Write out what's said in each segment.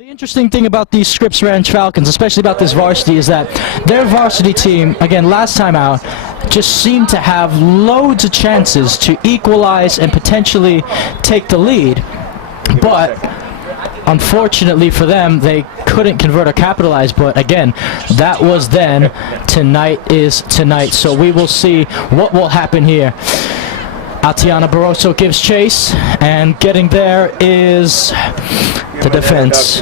The interesting thing about these Scripps Ranch Falcons, especially about this varsity, is that their varsity team, again, last time out, just seemed to have loads of chances to equalize and potentially take the lead. But unfortunately for them, they couldn't convert or capitalize. But again, that was then. Tonight is tonight. So we will see what will happen here. Atiana Barroso gives chase, and getting there is the defense.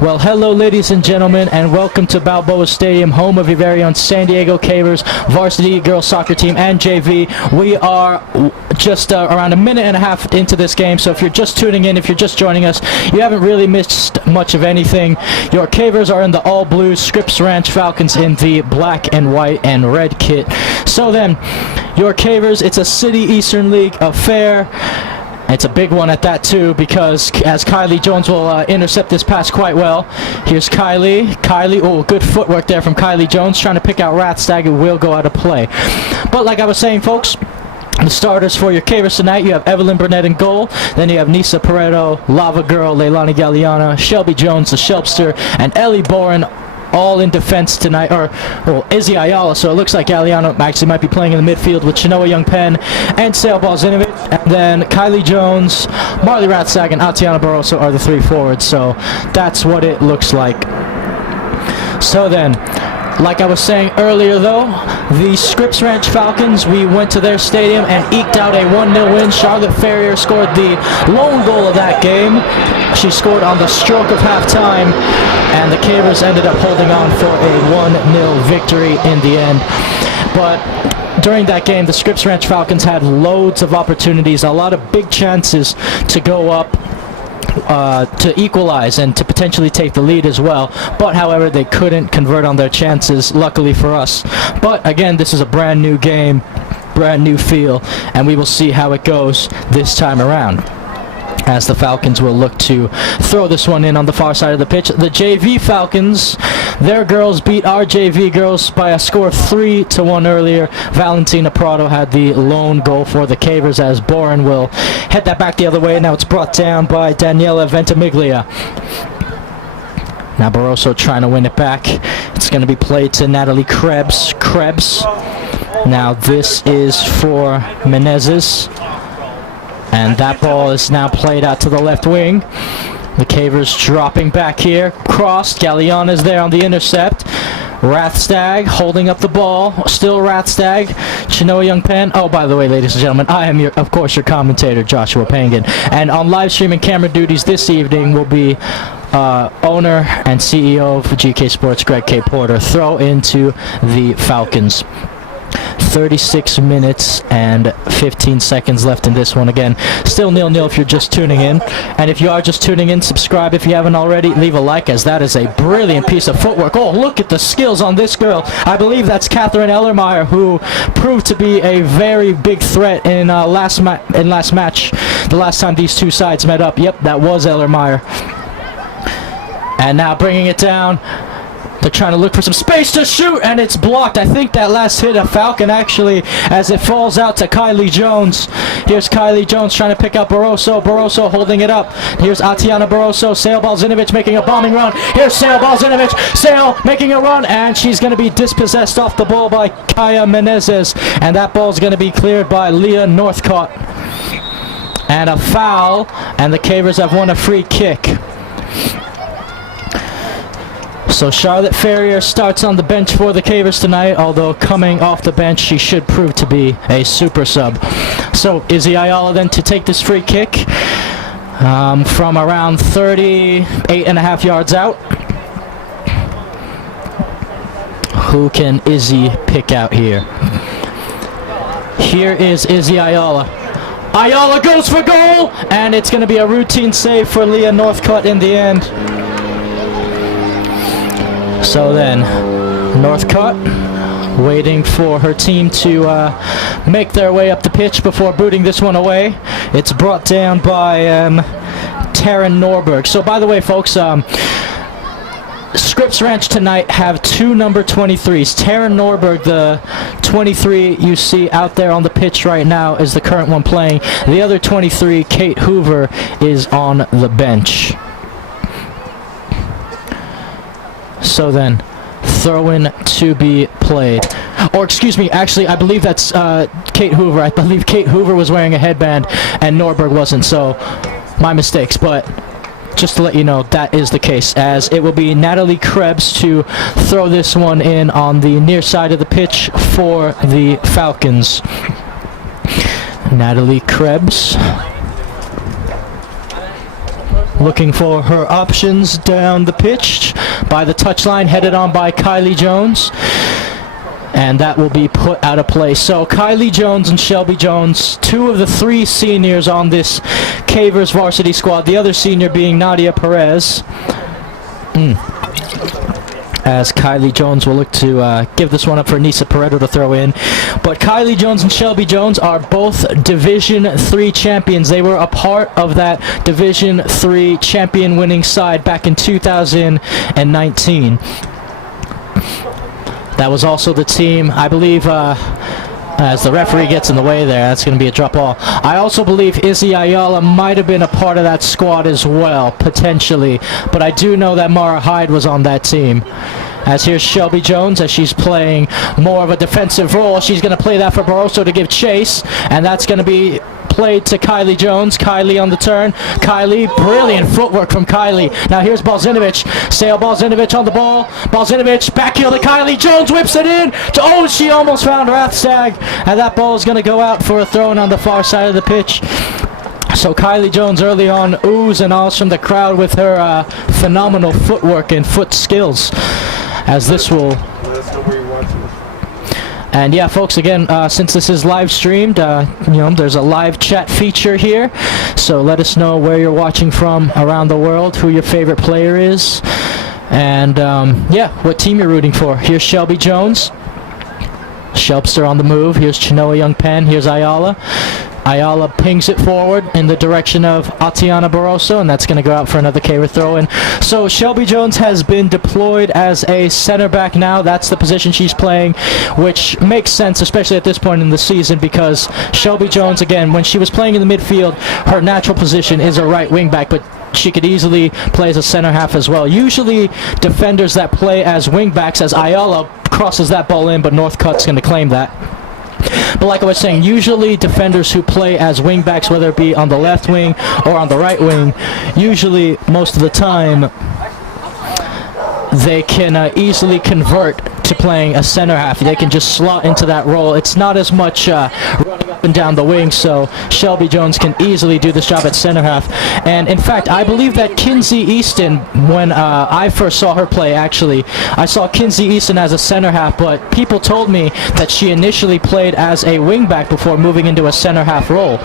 Well, hello ladies and gentlemen, and welcome to Balboa Stadium, home of your very own San Diego Cavers varsity girls soccer team and JV. We are just around a minute and a half into this game, so if you're just tuning in, if you're just joining us, you haven't really missed much of anything. Your Cavers are in the all blue, Scripps Ranch Falcons in the black and white and red kit. So then, your Cavers, it's a City Eastern League affair. It's a big one at that too, because as Kylie Jones will intercept this pass quite well. Here's Kylie. Oh, good footwork there from Kylie Jones, trying to pick out Rathstag, who will go out of play. But like I was saying, folks, the starters for your Cavers tonight, you have Evelyn Burnett in goal, then you have Nisa Pareto, Lava Girl, Leilani Galliana, Shelby Jones, the Shelpster, and Ellie Boren, all in defense tonight, or Izzy Ayala, so it looks like Galliano actually might be playing in the midfield with Chinoa Young-Pen and Sale Balzinovic, and then Kylie Jones, Marley Rathstag, and Atiana Barroso are the three forwards, so that's what it looks like. So then, like I was saying earlier though, the Scripps Ranch Falcons, we went to their stadium and eked out a 1-0 win. Charlotte Ferrier scored the lone goal of that game. She scored on the stroke of halftime, and the Cavers ended up holding on for a 1-0 victory in the end. But during that game, the Scripps Ranch Falcons had loads of opportunities, a lot of big chances to go up, to equalize and to potentially take the lead as well, but however they couldn't convert on their chances, luckily for us. But again, this is a brand new game, brand new feel, and we will see how it goes this time around, as the Falcons will look to throw this one in on the far side of the pitch. The JV Falcons, their girls beat our JV girls by a score of 3-1 earlier. Valentina Prado had the lone goal for the Cavers, as Boren will head that back the other way. Now it's brought down by Daniela Ventimiglia. Now Barroso trying to win it back. It's going to be played to Natalie Krebs. Now this is for Menezes. And that ball is now played out to the left wing. The Cavers dropping back here. Crossed. Galliana is there on the intercept. Rathstag holding up the ball. Still Rathstag. Chinoa Young-Pen. Oh, by the way, ladies and gentlemen, I am, of course, your commentator, Joshua Pangan. And on live stream and camera duties this evening will be owner and CEO of GK Sports, Greg K. Porter. Throw into the Falcons. 36 minutes and 15 seconds left in this one. Again, still 0-0 if you're just tuning in. And if you are just tuning in, subscribe if you haven't already. Leave a like, as that is a brilliant piece of footwork. Oh, look at the skills on this girl. I believe that's Catherine Ellermeyer, who proved to be a very big threat in last match, the last time these two sides met up. Yep, that was Ellermeyer. And now bringing it down. They're trying to look for some space to shoot, and it's blocked. I think that last hit a Falcon, actually, as it falls out to Kylie Jones. Here's Kylie Jones trying to pick up Barroso. Barroso holding it up. Here's Atiana Barroso. Sale Balzinovic making a bombing run. Here's Sale Balzinovic. Sale making a run, and she's going to be dispossessed off the ball by Kaya Menezes. And that ball's going to be cleared by Leah Northcott. And a foul, and the Cavers have won a free kick. So Charlotte Ferrier starts on the bench for the Cavers tonight, although coming off the bench she should prove to be a super sub. So Izzy Ayala then to take this free kick from around 38.5 yards out. Who can Izzy pick out here? Here is Izzy Ayala. Ayala goes for goal, and it's going to be a routine save for Leah Northcott in the end. So then, Northcott waiting for her team to make their way up the pitch before booting this one away. It's brought down by Taryn Norberg. So by the way, folks, Scripps Ranch tonight have two number 23s. Taryn Norberg, the 23 you see out there on the pitch right now, is the current one playing. The other 23, Kate Hoover, is on the bench. So then, throw-in to be played. Or excuse me, actually I believe that's Kate Hoover. I believe Kate Hoover was wearing a headband and Norberg wasn't, so my mistakes. But just to let you know, that is the case, as it will be Natalie Krebs to throw this one in on the near side of the pitch for the Falcons. Natalie Krebs looking for her options down the pitch by the touchline, headed on by Kylie Jones. And that will be put out of play. So Kylie Jones and Shelby Jones, two of the three seniors on this Cavers varsity squad, the other senior being Nadia Perez. As Kylie Jones will look to give this one up for Nisa Pareto to throw in. But Kylie Jones and Shelby Jones are both Division III champions. They were a part of that Division III champion winning side back in 2019. That was also the team, I believe, as the referee gets in the way there, that's going to be a drop ball. I also believe Izzy Ayala might have been a part of that squad as well, potentially. But I do know that Mara Hyde was on that team. As here's Shelby Jones, as she's playing more of a defensive role. She's going to play that for Barroso to give chase, and that's going to be played to Kylie Jones. Kylie on the turn. Kylie, brilliant footwork from Kylie. Now here's Balzinovich. Sale Balzinovich on the ball. Balzinovich, back heel to Kylie. Jones whips it in. Oh, she almost found Rathstag. And that ball is going to go out for a throw-in on the far side of the pitch. So Kylie Jones early on oohs and ahs from the crowd with her phenomenal footwork and foot skills. As this will... And yeah, folks, again, since this is live streamed, there's a live chat feature here. So let us know where you're watching from around the world, who your favorite player is, and yeah, what team you're rooting for. Here's Shelby Jones. Shelbster on the move. Here's Chinoa Young-Penn. Here's Ayala. Ayala pings it forward in the direction of Atiana Barroso, and that's going to go out for another Caver throw-in. So Shelby Jones has been deployed as a center back now. That's the position she's playing, which makes sense, especially at this point in the season, because Shelby Jones, again, when she was playing in the midfield, her natural position is a right wing back, but she could easily play as a center half as well. Usually defenders that play as wing backs, as Ayala crosses that ball in, but Northcott's going to claim that. But like I was saying, usually defenders who play as wing backs, whether it be on the left wing or on the right wing, usually most of the time they can easily convert to playing a center half. They can just slot into that role. It's not as much running up and down the wing, so Shelby Jones can easily do this job at center half. And in fact, I believe that Kinsey Easton, when I first saw her play, actually, I saw Kinsey Easton as a center half, but people told me that she initially played as a wing back before moving into a center half role.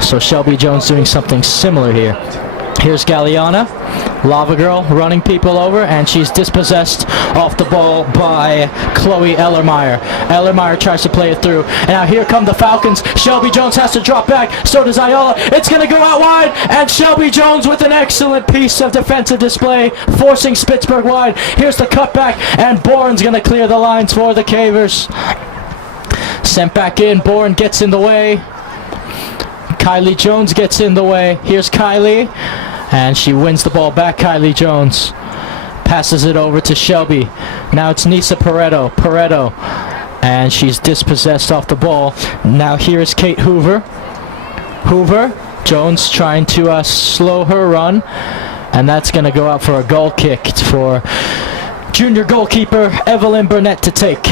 So Shelby Jones doing something similar here. Here's Galliana, Lava Girl, running people over, and she's dispossessed off the ball by Chloe Ellermeyer. Ellermeyer tries to play it through, and now here come the Falcons. Shelby Jones has to drop back, so does Ayala. It's going to go out wide, and Shelby Jones with an excellent piece of defensive display, forcing Spitzberg wide. Here's the cutback, and Bourne's going to clear the lines for the Cavers. Sent back in, Bourne gets in the way. Kylie Jones gets in the way. Here's Kylie, and she wins the ball back. Kylie Jones passes it over to Shelby. Now it's Nisa Pareto. And she's dispossessed off the ball. Now here's Kate Hoover. Jones trying to slow her run, and that's going to go out for a goal kick for junior goalkeeper Evelyn Burnett to take.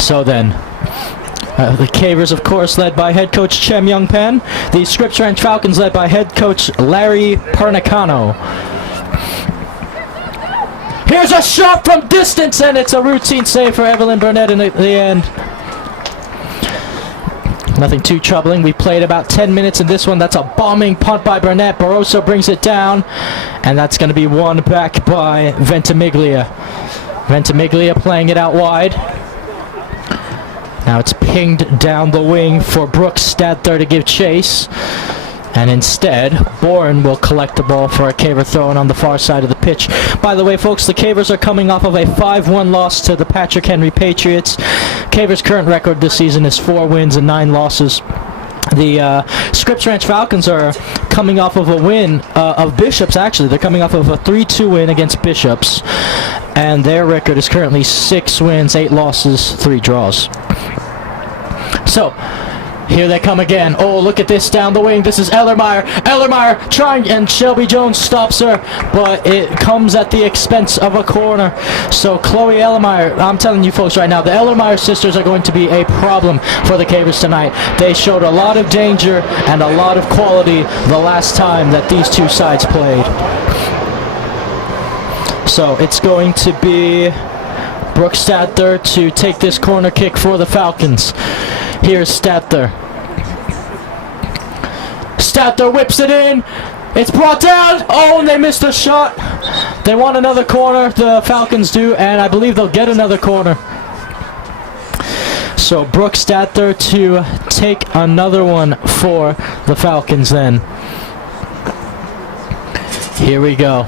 So then, the Cavers, of course, led by head coach Chem Young-Penn. The Scripps Ranch Falcons led by head coach Larry Pernicano. Here's a shot from distance, and it's a routine save for Evelyn Burnett in the end. Nothing too troubling. We played about 10 minutes in this one. That's a bombing punt by Burnett. Barroso brings it down, and that's going to be won back by Ventimiglia. Ventimiglia playing it out wide. Now it's pinged down the wing for Brooks Stadther to give chase. And instead, Bourne will collect the ball for a Caver throw-in on the far side of the pitch. By the way, folks, the Cavers are coming off of a 5-1 loss to the Patrick Henry Patriots. Cavers' current record this season is 4 wins and 9 losses. The Scripps Ranch Falcons are coming off of a win of Bishops, actually. They're coming off of a 3-2 win against Bishops. And their record is currently 6 wins, 8 losses, 3 draws. So, here they come again. Oh, look at this down the wing. This is Ellermeyer. Ellermeyer trying, and Shelby Jones stops her, but it comes at the expense of a corner. So Chloe Ellermeyer, I'm telling you folks right now, the Ellermeyer sisters are going to be a problem for the Cavers tonight. They showed a lot of danger and a lot of quality the last time that these two sides played. So it's going to be Brooke Stather to take this corner kick for the Falcons. Here's Stather. Stather whips it in. It's brought down. Oh, and they missed a shot. They want another corner. The Falcons do, and I believe they'll get another corner. So Brooke Stather to take another one for the Falcons then. Here we go.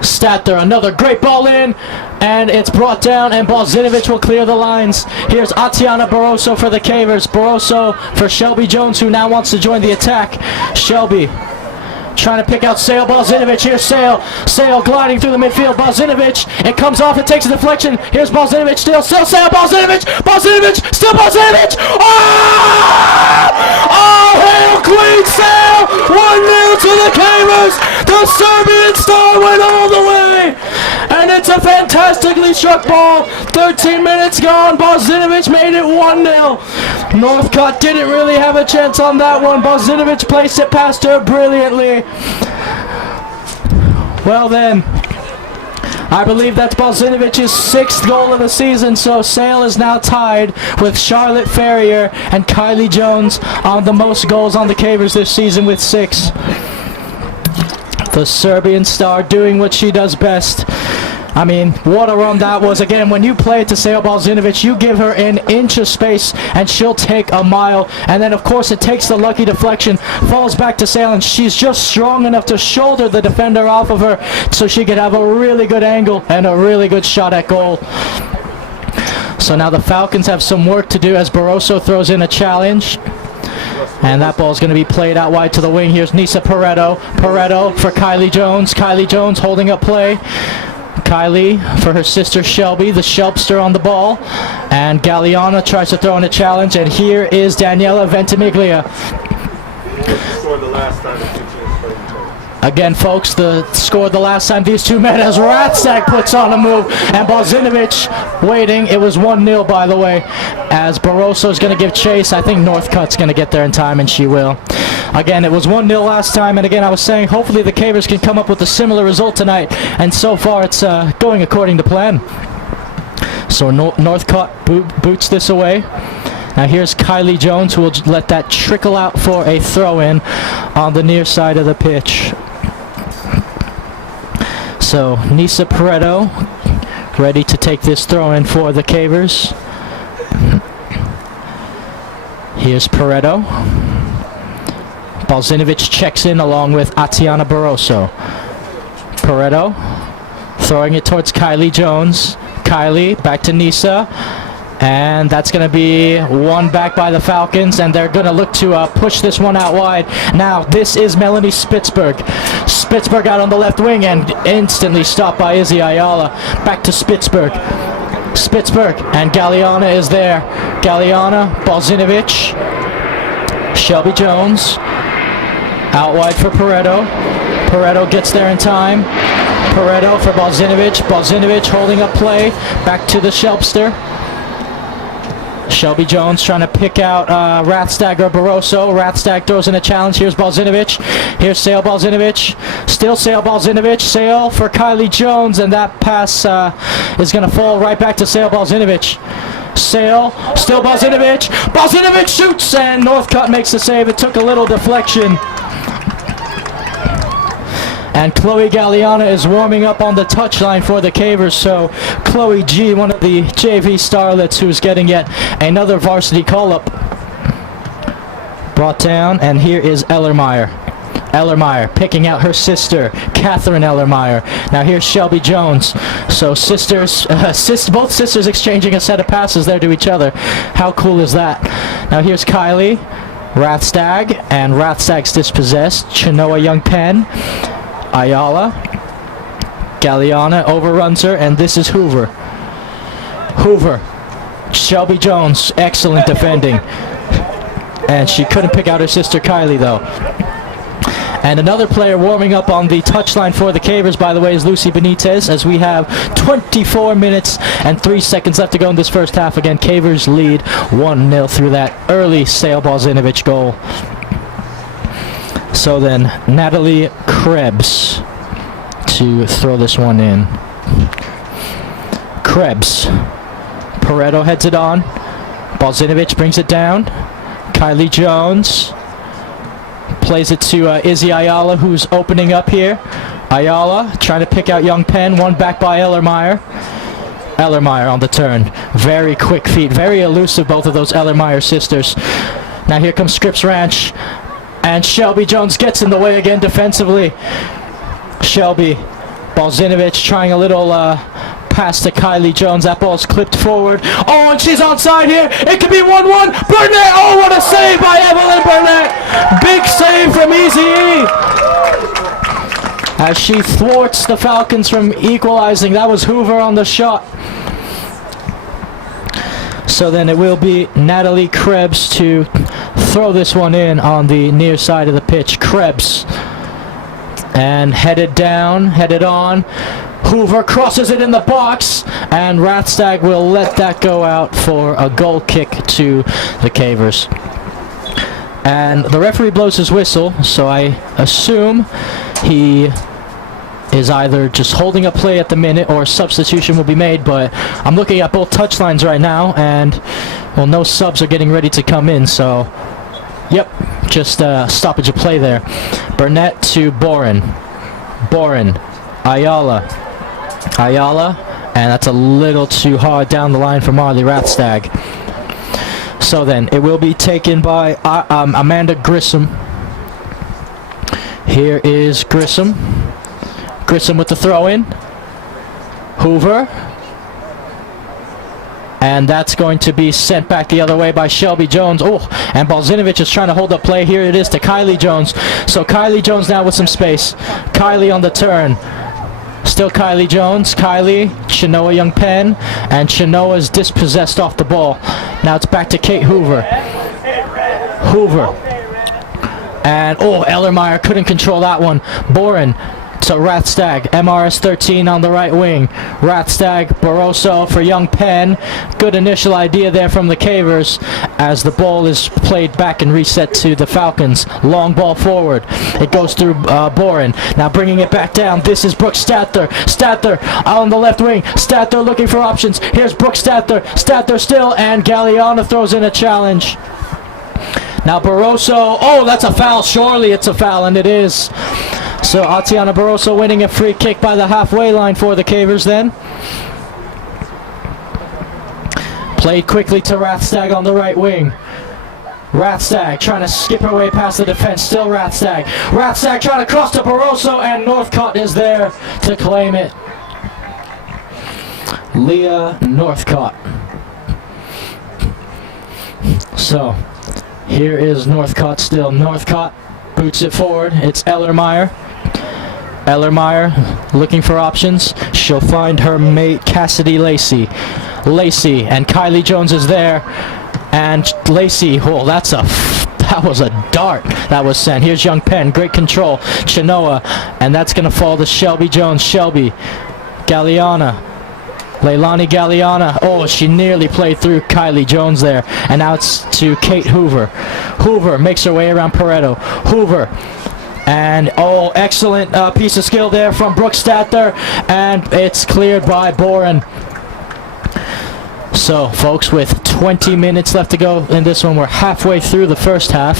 Stather, another great ball in, and it's brought down, and Balzinovich will clear the lines. Here's Atiana Barroso for the Cavers. Barroso for Shelby Jones, who now wants to join the attack. Shelby trying to pick out Sale. Balzinovich. Here's Sale. Sale gliding through the midfield. Balzinovich. It comes off. It takes a deflection. Here's Balzinovich. Still Sale. Balzinovich. Balzinovich. Still Balzinovich. Oh! Oh, hail Queen Sale! 1-0 to the Cavers. The Serbian star went all the way. And it's a fantastically struck ball. 13 minutes gone. Balzinovich made it 1-0. Northcott didn't really have a chance on that one. Balzinovich placed it past her brilliantly. Well then, I believe that's Balzinovich's 6th goal of the season, so Sale is now tied with Charlotte Ferrier and Kylie Jones on the most goals on the Cavers this season with 6. The Serbian star doing what she does best. I mean, what a run that was. Again, when you play it to Sale Balzinovich, you give her an inch of space and she'll take a mile. And then, of course, it takes the lucky deflection, falls back to Sale, and she's just strong enough to shoulder the defender off of her so she could have a really good angle and a really good shot at goal. So now the Falcons have some work to do as Barroso throws in a challenge. And that ball is going to be played out wide to the wing. Here's Nisa Pareto. Pareto for Kylie Jones. Kylie Jones holding up play. Kylie for her sister Shelby, the Shelpster on the ball. And Galliana tries to throw in a challenge. And here is Daniela Ventimiglia. Again, folks, the score the last time these two met as Ratzak puts on a move. And Balzinovich waiting. It was 1-0, by the way, as Barroso is going to give chase. I think Northcott's going to get there in time, and she will. Again, it was 1-0 last time, and again, I was saying hopefully the Cavers can come up with a similar result tonight. And so far, it's going according to plan. So Northcott boots this away. Now here's Kylie Jones, who will let that trickle out for a throw-in on the near side of the pitch. So Nisa Pareto ready to take this throw-in for the Cavers. Here's Pareto. Balzinovich checks in along with Atiana Barroso. Pareto throwing it towards Kylie Jones. Kylie back to Nisa. And that's going to be won back by the Falcons, and they're going to look to push this one out wide. Now, this is Melanie Spitzberg. Spitzberg out on the left wing and instantly stopped by Izzy Ayala. Back to Spitzberg. Spitzberg, and Galliana is there. Galliana, Balzinovich, Shelby Jones. Out wide for Pareto. Pareto gets there in time. Pareto for Balzinovich. Balzinovich holding up play. Back to the Shelpster. Shelby Jones trying to pick out Rathstag or Barroso. Rathstag throws in a challenge. Here's Balzinovich. Here's Sale Balzinovich. Still Sale Balzinovich. Sale for Kylie Jones, and that pass is going to fall right back to Sale Balzinovich. Sale, still Balzinovich. Balzinovich shoots, and Northcott makes the save. It took a little deflection. And Chloe Galliana is warming up on the touchline for the Cavers. So Chloe G, one of the JV starlets, who's getting yet another varsity call-up. Brought down, and here is Ellermeyer. Ellermeyer picking out her sister, Catherine Ellermeyer. Now here's Shelby Jones. So sisters, both sisters exchanging a set of passes there to each other. How cool is that? Now here's Kylie, Rathstag, and Rathstag's dispossessed. Chenoa Young Penn, Ayala, Galliana overruns her, and this is Hoover. Hoover, Shelby Jones, excellent defending. And she couldn't pick out her sister Kylie though. And another player warming up on the touchline for the Cavers, by the way, is Lucy Benitez, as we have 24 minutes and 3 seconds left to go in this first half. Again, Cavers lead 1-0 through that early Sale Balzinovich goal. So then, Natalie Krebs to throw this one in. Krebs. Pareto heads it on. Balzinovich brings it down. Kylie Jones plays it to Izzy Ayala, who's opening up here. Ayala trying to pick out Young Penn, one back by Ellermeyer. Ellermeyer on the turn. Very quick feet, very elusive, both of those Ellermeyer sisters. Now here comes Scripps Ranch, and Shelby Jones gets in the way again defensively. Shelby, Balzinovich trying a little pass to Kylie Jones. That ball's clipped forward. Oh, and she's onside here. It could be 1-1. Burnett. Oh, what a save by Evelyn Burnett. Big save from Easy E. As she thwarts the Falcons from equalizing. That was Hoover on the shot. So then it will be Natalie Krebs to throw this one in on the near side of the pitch. Krebs. And headed down, headed on. Hoover crosses it in the box, and Rathstag will let that go out for a goal kick to the Cavers. And the referee blows his whistle, so I assume he is either just holding a play at the minute or a substitution will be made, but I'm looking at both touchlines right now, and, well, no subs are getting ready to come in, so, yep, just stoppage of play there. Burnett to Boren. Boren. Ayala. Ayala, and that's a little too hard down the line for Marley Rathstag. So then, it will be taken by Amanda Grissom. Here is Grissom. Grissom with the throw-in. Hoover. And that's going to be sent back the other way by Shelby Jones. Oh, and Balzinovich is trying to hold up play. Here it is to Kylie Jones. So Kylie Jones now with some space. Kylie on the turn. Still Kylie Jones. Kylie, Chenoa Young Penn, and Chenoa's dispossessed off the ball. Now it's back to Kate Hoover. Hoover. And, oh, Ellermeyer couldn't control that one. Boren to Rathstag. MRS 13 on the right wing. Rathstag, Barroso for Young Penn. Good initial idea there from the Cavers as the ball is played back and reset to the Falcons. Long ball forward. It goes through Boren. Now bringing it back down. This is Brooke Stather. Stather on the left wing. Stather looking for options. Here's Brooke Stather. Stather still, and Galliana throws in a challenge. Now Barroso. Oh, that's a foul. Surely it's a foul, and it is. So Atiana Barroso winning a free kick by the halfway line for the Cavers then. Played quickly to Rathstag on the right wing. Rathstag trying to skip her way past the defense. Still Rathstag. Rathstag trying to cross to Barroso, and Northcott is there to claim it. Leah Northcott. So here is Northcott still. Northcott boots it forward. It's Ellermeyer. Ellermeyer looking for options. She'll find her mate Cassidy Lacey. Lacey and Kylie Jones is there. And Lacey, oh, that was a dart that was sent. Here's Young Penn, great control. Chenoa, and that's going to fall to Shelby Jones. Shelby, Galliana. Leilani Galliana. Oh, she nearly played through Kylie Jones there. And now it's to Kate Hoover. Hoover makes her way around Pareto. Hoover. And, oh, excellent piece of skill there from Brooke Stather. And it's cleared by Boren. So, folks, with 20 minutes left to go in this one, we're halfway through the first half.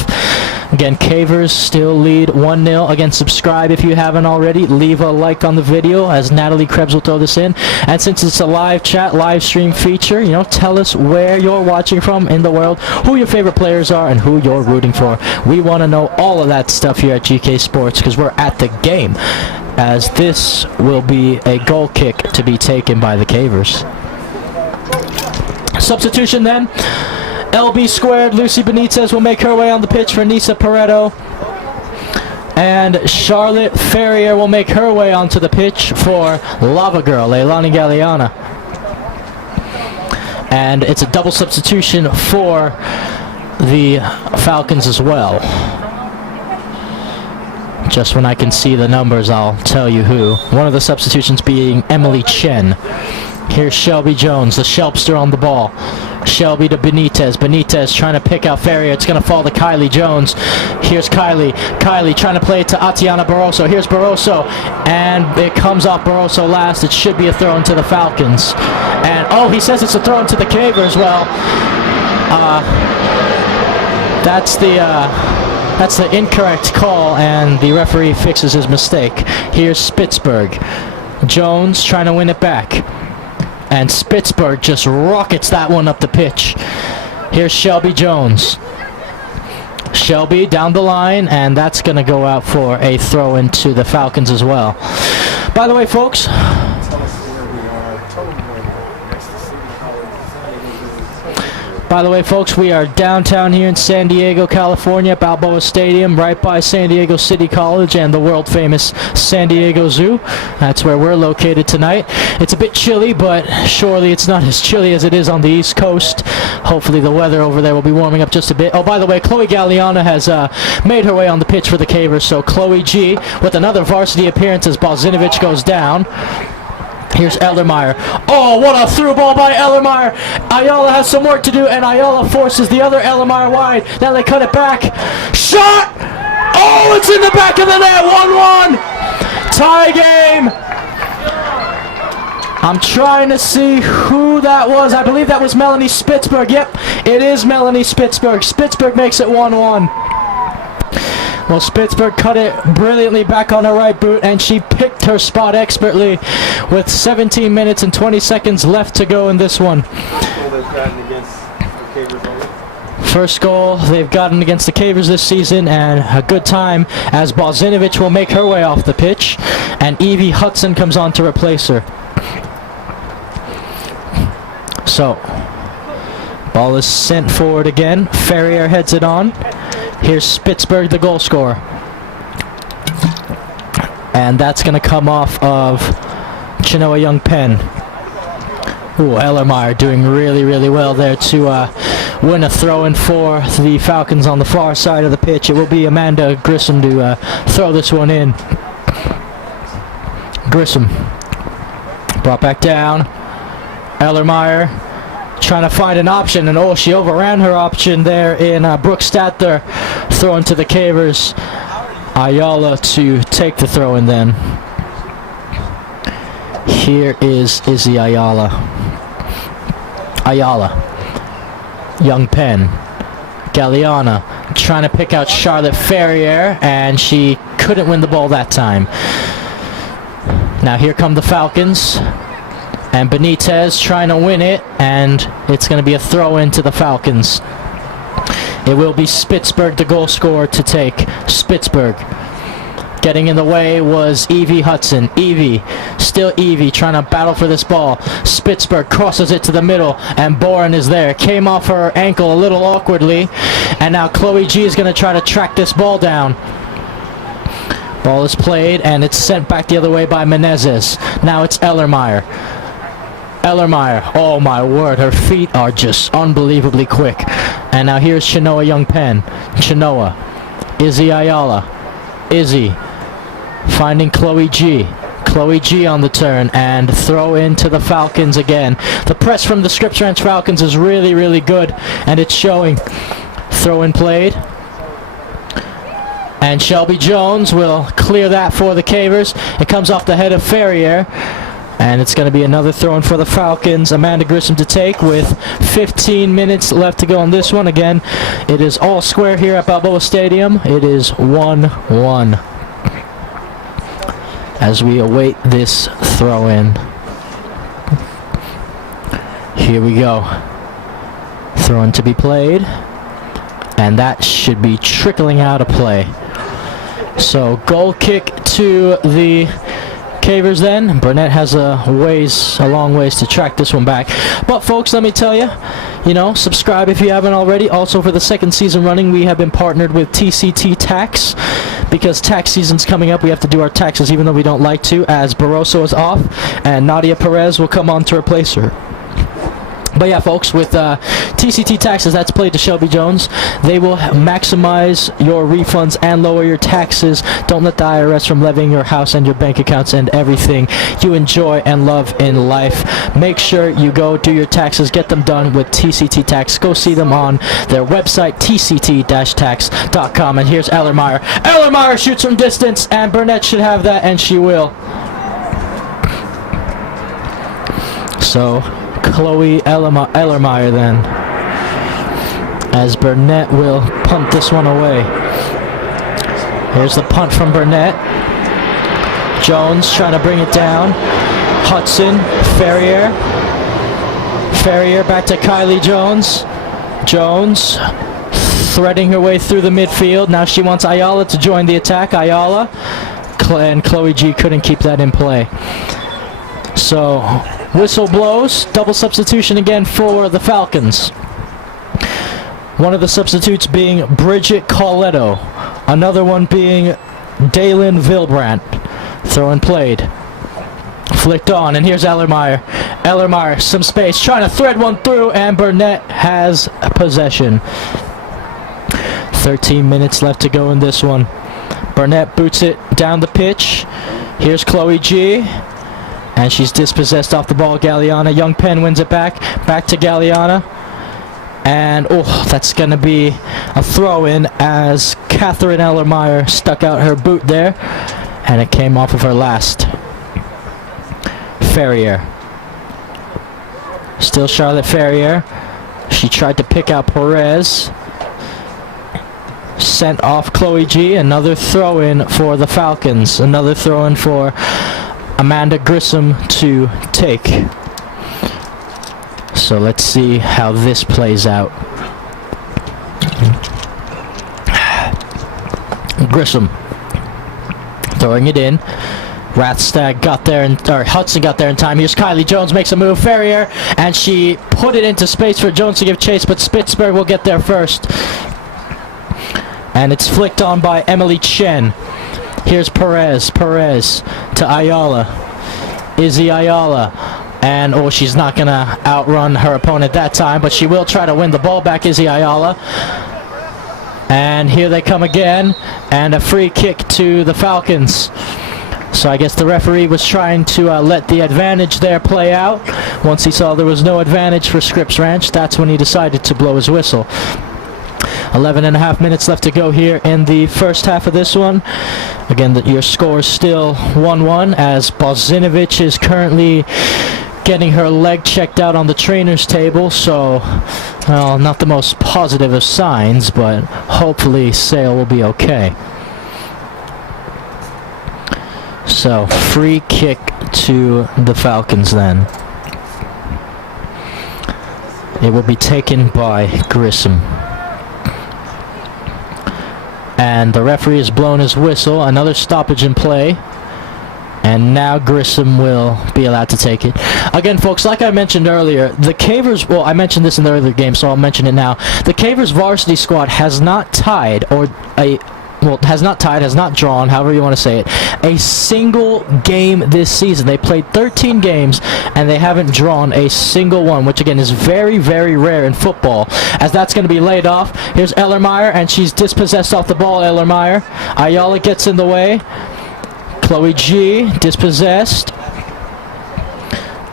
Again, Cavers still lead 1-0. Again, subscribe if you haven't already. Leave a like on the video as Natalie Krebs will throw this in. And since it's a live chat, live stream feature, you know, tell us where you're watching from in the world, who your favorite players are, and who you're rooting for. We want to know all of that stuff here at GK Sports because we're at the game, as this will be a goal kick to be taken by the Cavers. Substitution then. LB squared. Lucy Benitez will make her way on the pitch for Nisa Pareto. And Charlotte Ferrier will make her way onto the pitch for Lava Girl, Leilani Galeana. And it's a double substitution for the Falcons as well. Just when I can see the numbers, I'll tell you who. One of the substitutions being Emily Chen. Here's Shelby Jones, the Shelpster on the ball. Shelby to Benitez. Benitez trying to pick out Ferrier. It's going to fall to Kylie Jones. Here's Kylie. Kylie trying to play it to Atiana Barroso. Here's Barroso. And it comes off Barroso last. It should be a throw into the Falcons. And, oh, he says it's a throw into the Cavers. Well, that's the incorrect call, and the referee fixes his mistake. Here's Spitzberg. Jones trying to win it back. And Spitzberg just rockets that one up the pitch. Here's Shelby Jones. Shelby down the line, and that's going to go out for a throw into the Falcons as well. By the way, folks, we are downtown here in San Diego, California, Balboa Stadium, right by San Diego City College and the world-famous San Diego Zoo. That's where we're located tonight. It's a bit chilly, but surely it's not as chilly as it is on the East Coast. Hopefully the weather over there will be warming up just a bit. Oh, by the way, Chloe Galeana has made her way on the pitch for the Cavers, so Chloe G with another varsity appearance as Balzinovich goes down. Here's Ellermeyer. Oh, what a through ball by Ellermeyer. Ayala has some work to do, and Ayala forces the other Ellermeyer wide. Now they cut it back. Shot! Oh, it's in the back of the net. 1-1. Tie game. I'm trying to see who that was. I believe that was Melanie Spitzberg. Yep, it is Melanie Spitzberg. Spitzberg makes it 1-1. Well, Spitzberg cut it brilliantly back on her right boot, and she picked her spot expertly with 17 minutes and 20 seconds left to go in this one. First goal they've gotten against the Cavers this season, and a good time as Balzinovich will make her way off the pitch, and Evie Hudson comes on to replace her. So, ball is sent forward again. Ferrier heads it on. Here's Spitzberg, the goal scorer. And that's going to come off of Chinoa Young Penn. Ooh, Ellermeyer doing really, really well there to win a throw-in for the Falcons on the far side of the pitch. It will be Amanda Grissom to throw this one in. Grissom brought back down. Ellermeyer trying to find an option, and oh, she overran her option there in Brooke Statler, throwing to the Cavers. Ayala to take the throw in then. Here is Izzy Ayala. Young Penn. Galeana trying to pick out Charlotte Ferrier, and she couldn't win the ball that time. Now here come the Falcons. And Benitez trying to win it, and it's going to be a throw in to the Falcons. It will be Spitzberg, the goal scorer, to take. Spitzberg. Getting in the way was Evie Hudson. Still Evie, trying to battle for this ball. Spitzberg crosses it to the middle, and Boren is there. Came off her ankle a little awkwardly, and now Chloe G is going to try to track this ball down. Ball is played, and it's sent back the other way by Menezes. Now it's Ellermeyer. Oh my word, her feet are just unbelievably quick. And now here's Chinoa Young Penn. Chinoa. Izzy Ayala. Izzy finding Chloe G. Chloe G on the turn, and throw into the Falcons again. The press from the Scripps Ranch Falcons is really, really good, and it's showing. Throw in played. And Shelby Jones will clear that for the Cavers. It comes off the head of Ferrier. And it's going to be another throw-in for the Falcons. Amanda Grissom to take with 15 minutes left to go on this one. Again, it is all square here at Balboa Stadium. It is 1-1 as we await this throw-in. Here we go. Throw-in to be played. And that should be trickling out of play. So goal kick to the Cavers then. Burnett has a long ways to track this one back. But folks, let me tell you, subscribe if you haven't already. Also, for the second season running, we have been partnered with TCT Tax. Because tax season's coming up, we have to do our taxes even though we don't like to, as Barroso is off and Nadia Perez will come on to replace her. But yeah, folks, with TCT Taxes, that's played to Shelby Jones. They will maximize your refunds and lower your taxes. Don't let the IRS from levying your house and your bank accounts and everything you enjoy and love in life. Make sure you go do your taxes. Get them done with TCT Tax. Go see them on their website, tct-tax.com. And here's Ellermeyer. Ellermeyer shoots from distance, and Burnett should have that, and she will. So Chloe Ellermeyer then, as Burnett will punt this one away. Here's the punt from Burnett. Jones trying to bring it down. Hudson, Ferrier back to Kylie Jones. Jones threading her way through the midfield. Now she wants Ayala to join the attack. Ayala, and Chloe G couldn't keep that in play. So whistle blows, double substitution again for the Falcons. One of the substitutes being Bridget Coletto. Another one being Dalen Vilbrandt. Throw and played. Flicked on, and here's Ellermeyer. Ellermeyer, some space, trying to thread one through, and Burnett has possession. 13 minutes left to go in this one. Burnett boots it down the pitch. Here's Chloe G. And she's dispossessed off the ball. Galliana. Young Penn wins it back. Back to Galliana. And, that's going to be a throw-in as Catherine Ellermeyer stuck out her boot there. And it came off of her last. Ferrier. Still Charlotte Ferrier. She tried to pick out Perez. Sent off Chloe G. Another throw-in for the Falcons. Another throw-in for Amanda Grissom to take. So let's see how this plays out. Grissom throwing it in. Rathstag got there, Hudson got there in time. Here's Kylie Jones, makes a move. Ferrier, and she put it into space for Jones to give chase, but Spitzberg will get there first. And it's flicked on by Emily Chen. Here's Perez to Ayala. Izzy Ayala. And, she's not going to outrun her opponent that time, but she will try to win the ball back, Izzy Ayala. And here they come again, and a free kick to the Falcons. So I guess the referee was trying to let the advantage there play out. Once he saw there was no advantage for Scripps Ranch, that's when he decided to blow his whistle. 11 and a half minutes left to go here in the first half of this one. Again, your score is still 1-1 as Bozinovic is currently getting her leg checked out on the trainer's table. So, well, not the most positive of signs, but hopefully Sale will be okay. So, free kick to the Falcons then. It will be taken by Grissom. And the referee has blown his whistle. Another stoppage in play. And now Grissom will be allowed to take it. Again, folks, like I mentioned earlier, the Cavers, I mentioned this in the earlier game, so I'll mention it now. The Cavers varsity squad has not tied, has not drawn, however you want to say it, a single game this season. They played 13 games, and they haven't drawn a single one, which, again, is very, very rare in football, as that's going to be laid off. Here's Ellermeyer, and she's dispossessed off the ball, Ellermeyer. Ayala gets in the way. Chloe G, dispossessed.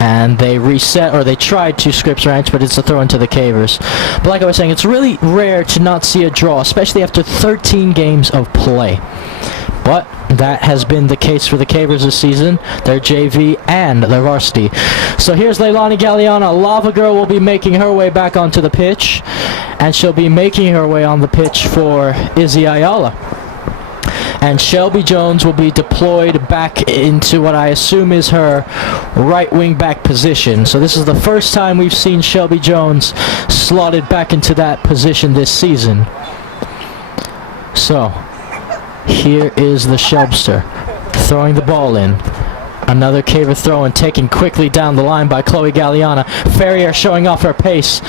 And they reset, or they tried to Scripps Ranch, but it's a throw into the Cavers. But like I was saying, it's really rare to not see a draw, especially after 13 games of play. But that has been the case for the Cavers this season, their JV and their varsity. So here's Leilani Galliana. Lava Girl will be making her way back onto the pitch, and she'll be making her way on the pitch for Izzy Ayala. And Shelby Jones will be deployed back into what I assume is her right wing back position. So this is the first time we've seen Shelby Jones slotted back into that position this season. So here is the Shelbster throwing the ball in. Another Caver throw and taken quickly down the line by Chloe Galliana. Ferrier showing off her pace.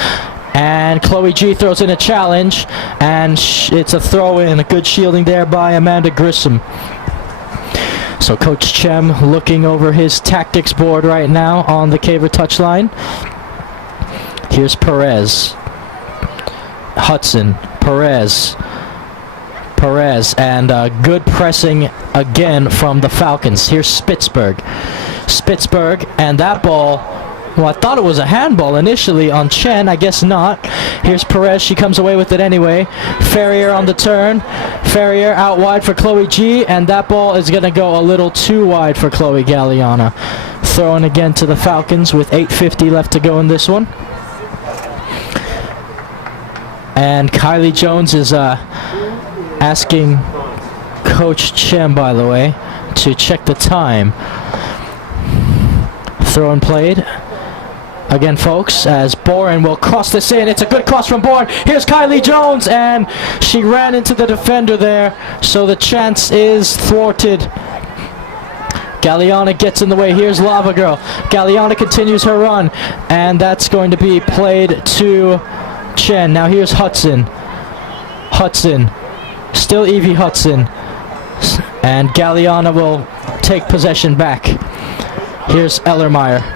And Chloe G throws in a challenge. And it's a throw in. A good shielding there by Amanda Grissom. So Coach Chem looking over his tactics board right now on the Caver touchline. Here's Perez. Hudson. Perez, and good pressing again from the Falcons. Here's Spitzberg, and that ball, well, I thought it was a handball initially on Chen. I guess not. Here's Perez. She comes away with it anyway. Ferrier on the turn. Ferrier out wide for Chloe G, and that ball is going to go a little too wide for Chloe Galliana. Throwing again to the Falcons with 8:50 left to go in this one. And Kylie Jones is asking Coach Chem, by the way, to check the time. Throw and played. Again, folks, as Boren will cross this in. It's a good cross from Boren. Here's Kylie Jones, and she ran into the defender there, so the chance is thwarted. Galliana gets in the way. Here's Lava Girl. Galliana continues her run, and that's going to be played to Chen. Now here's Hudson. Still Evie Hudson. And Galliana will take possession back. Here's Ellermeyer.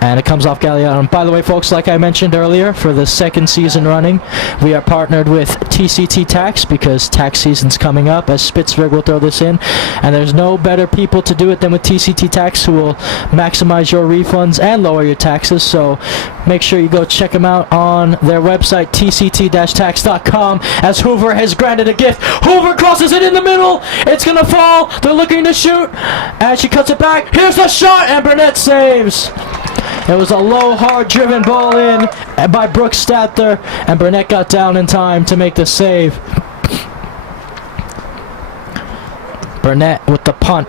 And it comes off Galliano. And by the way, folks, like I mentioned earlier, for the second season running, we are partnered with TCT Tax because tax season's coming up, as Spitzberg will throw this in. And there's no better people to do it than with TCT Tax, who will maximize your refunds and lower your taxes. So make sure you go check them out on their website, tct-tax.com, as Hoover has granted a gift. Hoover crosses it in the middle. It's going to fall. They're looking to shoot. And she cuts it back. Here's the shot, and Burnett saves. It was a low, hard-driven ball in by Brooks Statler, and Burnett got down in time to make the save. Burnett with the punt.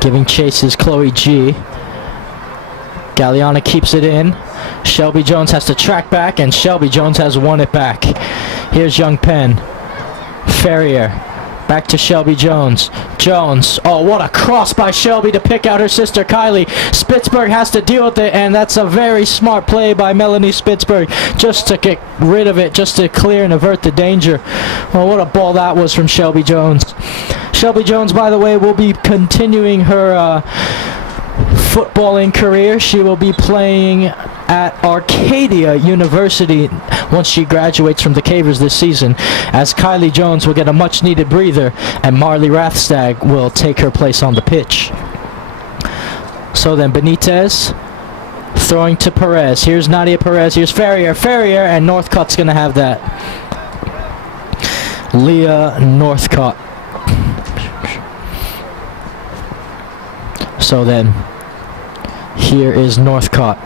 Giving chase is Chloe G. Galliana keeps it in. Shelby Jones has to track back, and Shelby Jones has won it back. Here's Young Penn. Ferrier. Back to Shelby Jones. Oh, what a cross by Shelby to pick out her sister Kylie. Spitzberg has to deal with it, and that's a very smart play by Melanie Spitzberg just to get rid of it, just to clear and avert the danger. Well, what a ball that was from Shelby Jones. Shelby Jones, by the way, will be continuing her footballing career. She will be playing at Arcadia University once she graduates from the Cavers this season, as Kylie Jones will get a much needed breather and Marley Rathstag will take her place on the pitch. So then Benitez throwing to Perez. Here's Nadia Perez. Here's Ferrier, and Northcott's going to have that. Leah Northcott. So then here is Northcott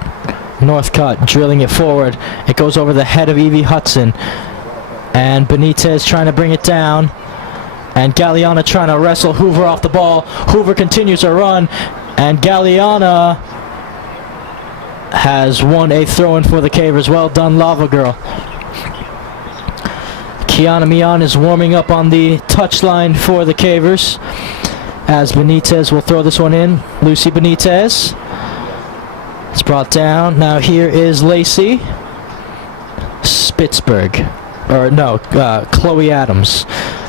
drilling it forward. It goes over the head of Evie Hudson, and Benitez trying to bring it down, and Galliana trying to wrestle Hoover off the ball. Hoover continues her run, and Galliana has won a throw-in for the Cavers. Well done, Lava Girl. Kiana Mian is warming up on the touchline for the Cavers, as Benitez will throw this one in. Lucy Benitez. It's brought down. Now here is Lacey Spitzberg. Chloe Adams.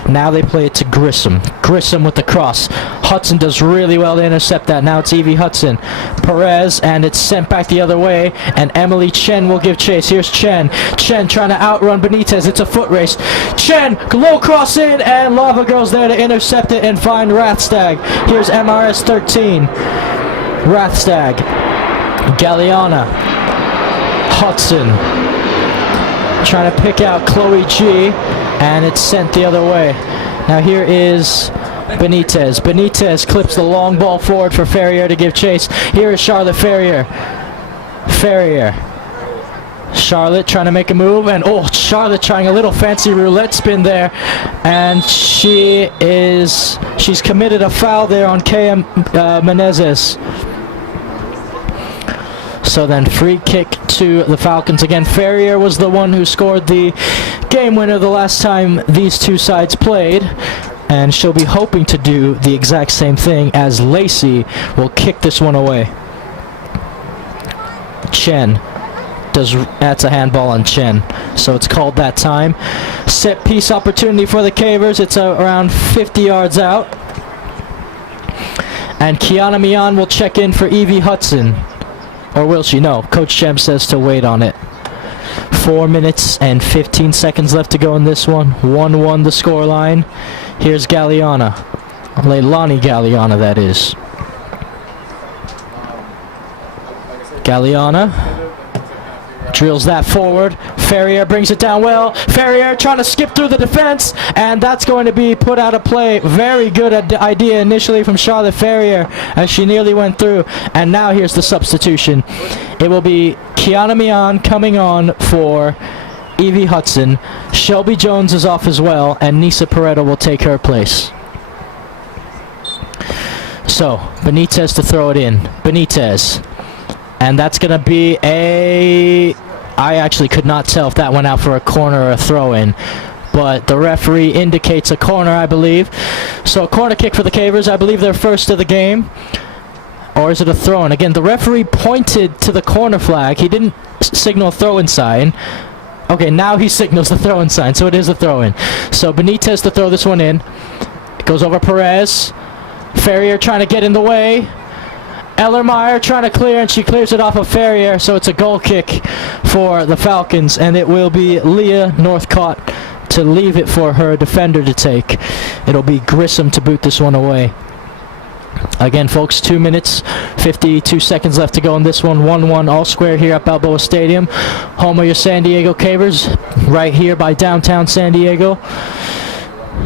Now they play it to Grissom. Grissom with the cross. Hudson does really well to intercept that. Now it's Evie Hudson. Perez, and it's sent back the other way, and Emily Chen will give chase. Here's Chen. Chen trying to outrun Benitez. It's a foot race. Chen, low cross in, and Lava Girl's there to intercept it and find Rathstag. Here's MRS 13. Rathstag. Galliana. Hudson. Trying to pick out Chloe G, and it's sent the other way. Now here is Benitez. Benitez clips the long ball forward for Ferrier to give chase. Here is Charlotte Ferrier. Charlotte trying to make a move, and Charlotte trying a little fancy roulette spin there, and she's committed a foul there on KM Menezes. So then free kick to the Falcons again. Ferrier was the one who scored the game winner the last time these two sides played, and she'll be hoping to do the exact same thing as Lacey will kick this one away. Chen. That's a handball on Chen, so it's called that time. Set piece opportunity for the Cavers. It's around 50 yards out, and Kiana Mian will check in for Evie Hudson, or will she? No, Coach Jem says to wait on it. 4 minutes and 15 seconds left to go in this one. 1-1 the scoreline. Here's Galliana, Leilani Galliana, that is. Galliana drills that forward. Ferrier brings it down well. Ferrier trying to skip through the defense, and that's going to be put out of play. Very good idea initially from Charlotte Ferrier as she nearly went through. And now here's the substitution. It will be Kiana Mian coming on for Evie Hudson. Shelby Jones is off as well, and Nisa Pareto will take her place. So Benitez to throw it in. Benitez. And that's going to be I actually could not tell if that went out for a corner or a throw-in, but the referee indicates a corner, I believe. So a corner kick for the Cavers. I believe they're first of the game. Or is it a throw-in? Again, the referee pointed to the corner flag. He didn't signal a throw-in sign. Okay, now he signals the throw-in sign, so it is a throw-in. So Benitez to throw this one in. It goes over Perez. Ferrier trying to get in the way. Ellermeyer trying to clear, and she clears it off of Ferrier, so it's a goal kick for the Falcons, and it will be Leah Northcott to leave it for her defender to take. It'll be Grissom to boot this one away. Again, folks, 2 minutes, 52 seconds left to go in this one. 1-1 all square here at Balboa Stadium. Home of your San Diego Cavers, right here by downtown San Diego.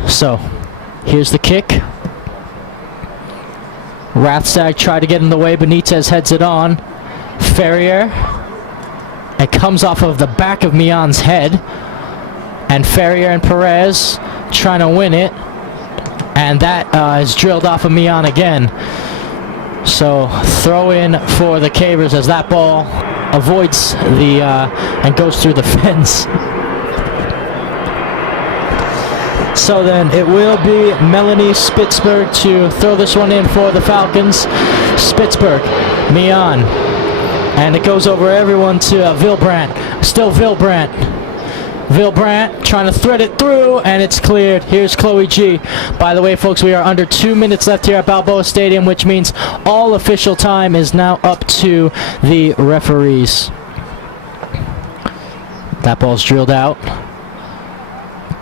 So, here's the kick. Rathstag tried to get in the way. Benitez heads it on. Ferrier. It comes off of the back of Mian's head. And Ferrier and Perez trying to win it. And that is drilled off of Mian again. So throw in for the Cavers as that ball avoids the and goes through the fence. So then it will be Melanie Spitzberg to throw this one in for the Falcons. Spitzberg, Mian, and it goes over everyone to Vilbrandt. Still Vilbrandt. Vilbrandt trying to thread it through, and it's cleared. Here's Chloe G. By the way, folks, we are under 2 minutes left here at Balboa Stadium, which means all official time is now up to the referees. That ball's drilled out.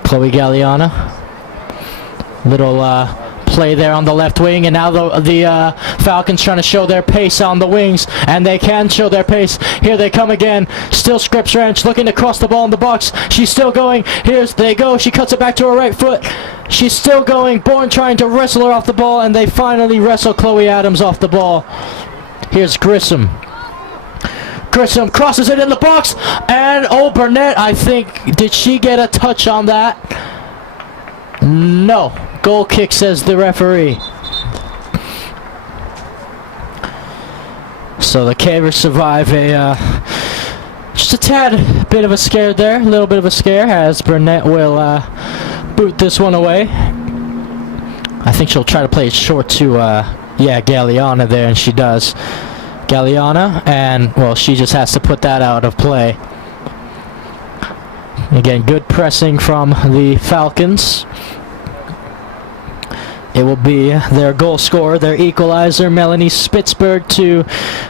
Chloe Galliana. Little play there on the left wing, and now the Falcons trying to show their pace on the wings, and they can show their pace. Here they come again. Still Scripps Ranch looking to cross the ball in the box. She's still going. Here's they go. She cuts it back to her right foot. She's still going. Bourne trying to wrestle her off the ball, and they finally wrestle Chloe Adams off the ball. Here's Grissom. Grissom crosses it in the box, and Burnett, I think, did she get a touch on that? No. Goal kick, says the referee. So the Cavers survive just a tad bit of a scare there, a little bit of a scare, as Burnett will boot this one away. I think she'll try to play it short to Galliana there, and she does. Galliana, and well, she just has to put that out of play. Again, good pressing from the Falcons. It will be their goal scorer, their equalizer, Melanie Spitzberg, to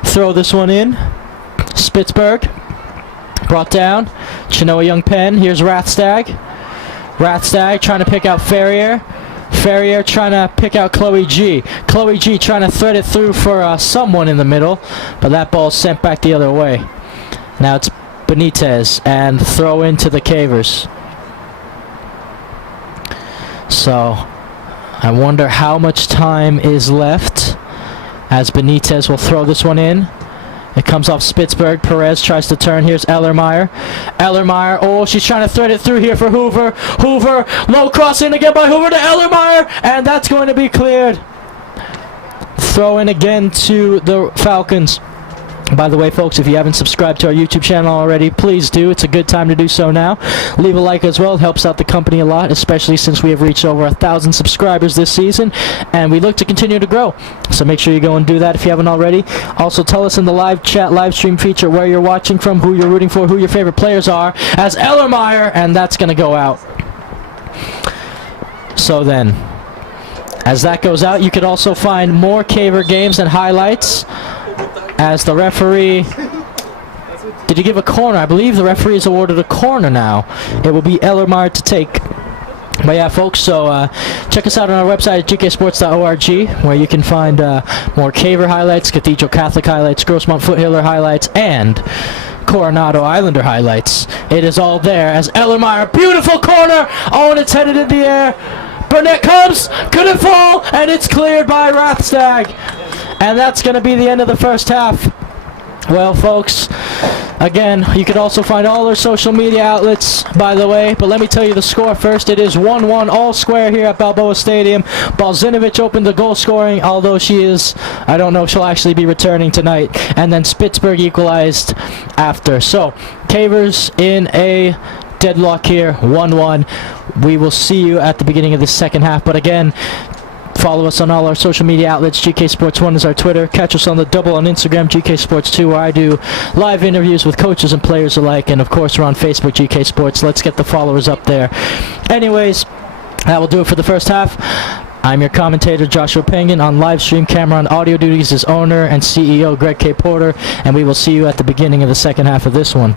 throw this one in. Spitzberg brought down. Chenoa Young-Penn. Here's Rathstag. Rathstag trying to pick out Ferrier. Ferrier trying to pick out Chloe G. Chloe G trying to thread it through for someone in the middle, but that ball's sent back the other way. Now it's Benitez, and throw into the Cavers. So I wonder how much time is left as Benitez will throw this one in. It comes off Spitzberg. Perez tries to turn. Here's Ellermeyer. Ellermeyer. Oh, she's trying to thread it through here for Hoover. Hoover. Low cross in again by Hoover to Ellermeyer. And that's going to be cleared. Throw in again to the Falcons. By the way, folks, if you haven't subscribed to our YouTube channel already, please do. It's a good time to do so now. Leave a like as well. It helps out the company a lot, especially since we have reached over 1,000 subscribers this season, and we look to continue to grow. So make sure you go and do that if you haven't already. Also, tell us in the live chat, live stream feature where you're watching from, who you're rooting for, who your favorite players are, as Ellermeyer, and that's going to go out. So then, as that goes out, you could also find more Caver games and highlights. As the referee, did he give a corner? I believe the referee has awarded a corner now. It will be Ellermeyer to take. But yeah, folks, so check us out on our website at gksports.org, where you can find more Caver highlights, Cathedral Catholic highlights, Grossmont Foothiller highlights, and Coronado Islander highlights. It is all there as Ellermeyer, beautiful corner. Oh, and it's headed in the air. Burnett comes, couldn't fall, and it's cleared by Rathstag. And that's going to be the end of the first half. Well, folks, again, you can also find all our social media outlets, by the way. But let me tell you the score first. It is 1-1 all square here at Balboa Stadium. Balzinovich opened the goal scoring, although I don't know if she'll actually be returning tonight. And then Spitzberg equalized after. So, Cavers in a deadlock here, 1-1. We will see you at the beginning of the second half. But again, follow us on all our social media outlets. GK Sports 1 is our Twitter. Catch us on the double on Instagram, GK Sports 2, where I do live interviews with coaches and players alike. And of course, we're on Facebook, GK Sports. Let's get the followers up there. Anyways, that will do it for the first half. I'm your commentator, Joshua Pengen. On live stream, camera, and audio duties is owner and CEO Greg K. Porter. And we will see you at the beginning of the second half of this one.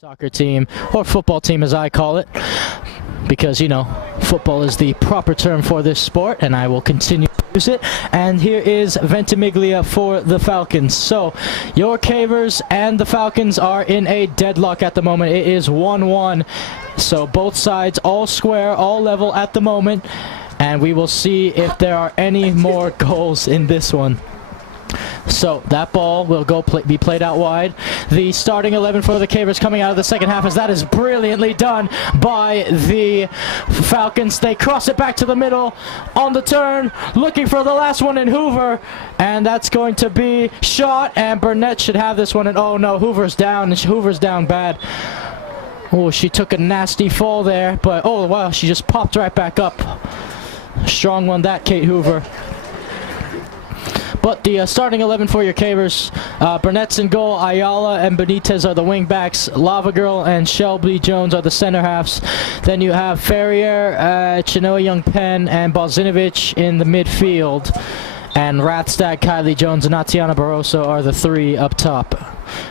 Soccer team, or football team as I call it, because, you know, football is the proper term for this sport, and I will continue to use it. And here is Ventimiglia for the Falcons. So, your Cavers and the Falcons are in a deadlock at the moment. It is 1-1. So, both sides all square, all level at the moment. And we will see if there are any more goals in this one. So that ball will be played out wide. The starting 11 for the Cavers coming out of the second half, as that is brilliantly done by the Falcons. They cross it back to the middle on the turn, looking for the last one in Hoover, and that's going to be shot, and Burnett should have this one. And oh no, Hoover's down, and Hoover's down bad. Oh, she took a nasty fall there, but oh wow, she just popped right back up. Strong one that, Kate Hoover. But the starting 11 for your Cavers, Burnett's in goal, Ayala and Benitez are the wing backs, Lava Girl and Shelby Jones are the center halves. Then you have Ferrier, Chinoa Young Penn and Bozinovic in the midfield. And Rathstag, Kylie Jones and Atiana Barroso are the three up top.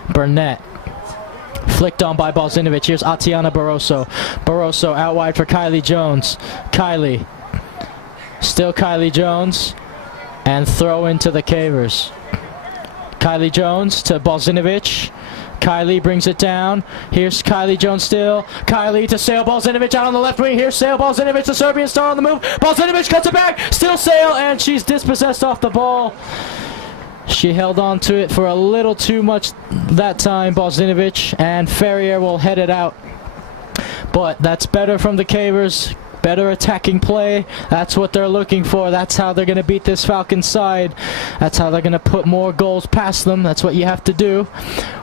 Burnett. Flicked on by Bozinovic. Here's Atiana Barroso. Barroso out wide for Kylie Jones. Kylie. Still Kylie Jones. And throw into the Cavers. Kylie Jones to Bozinovic. Kylie brings it down. Here's Kylie Jones still. Kylie to Sale. Bozinovic out on the left wing. Here's Sale. Bozinovic, the Serbian star on the move. Bozinovic cuts it back. Still Sale, and she's dispossessed off the ball. She held on to it for a little too much that time, Bozinovic, and Ferrier will head it out. But that's better from the Cavers. Better attacking play. That's what they're looking for. That's how they're going to beat this Falcons side. That's how they're going to put more goals past them. That's what you have to do.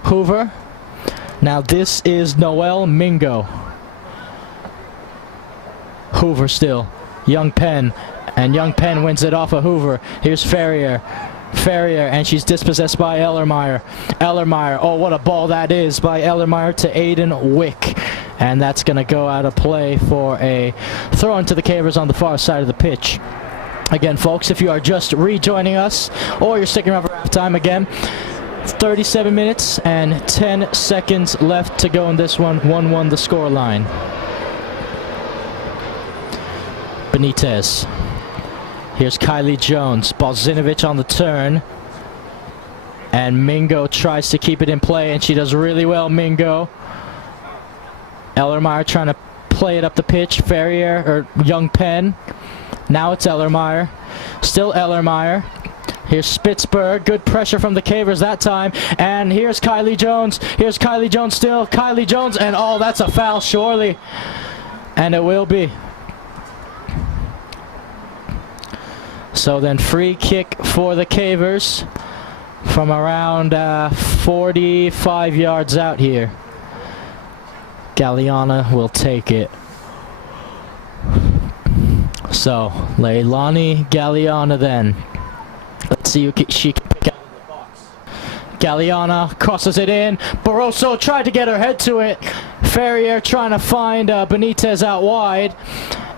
Hoover. Now this is Noelle Mingo. Hoover still. Young Penn. And Young Penn wins it off of Hoover. Here's Ferrier. Ferrier, and she's dispossessed by Ellermeyer. Ellermeyer, oh what a ball that is by Ellermeyer to Aiden Wick. And that's going to go out of play for a throw into the Cavers on the far side of the pitch. Again, folks, if you are just rejoining us, or you're sticking around for halftime, again, 37 minutes and 10 seconds left to go in this one. 1-1 the score line. Benitez. Here's Kylie Jones. Bozinovic on the turn. And Mingo tries to keep it in play, and she does really well, Mingo. Ellermeyer trying to play it up the pitch. Ferrier, or Young Penn. Now it's Ellermeyer. Still Ellermeyer. Here's Spitzberg. Good pressure from the Cavers that time. And here's Kylie Jones. Here's Kylie Jones still. Kylie Jones. And oh, that's a foul, surely. And it will be. So then free kick for the Cavers from around 45 yards out here. Galliana will take it. So, Leilani Galliana then. Let's see who she can pick out of the box. Galliana crosses it in. Barroso tried to get her head to it. Ferrier trying to find Benitez out wide.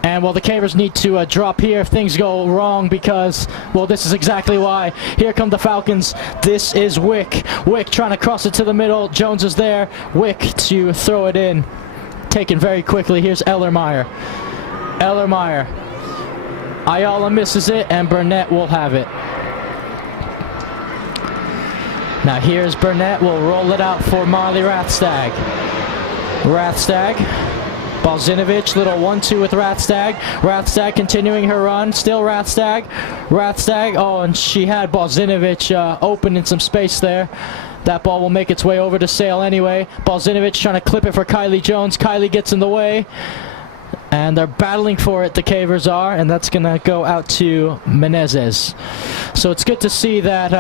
And well, the Cavers need to drop here if things go wrong, because, well, this is exactly why. Here come the Falcons. This is Wick. Wick trying to cross it to the middle. Jones is there. Wick to throw it in. Taken very quickly. Here's Ellermeyer. Ellermeyer. Ayala misses it, and Burnett will have it. Now here's Burnett. We'll roll it out for Marley Rathstag. Rathstag. Bozinovic, little 1-2 with Rathstag. Rathstag continuing her run. Still Rathstag. Rathstag, oh, and she had Bozinovic open in some space there. That ball will make its way over to Sale anyway. Bozinovic trying to clip it for Kylie Jones. Kylie gets in the way. And they're battling for it, the Cavers are, and that's going to go out to Menezes. So it's good to see that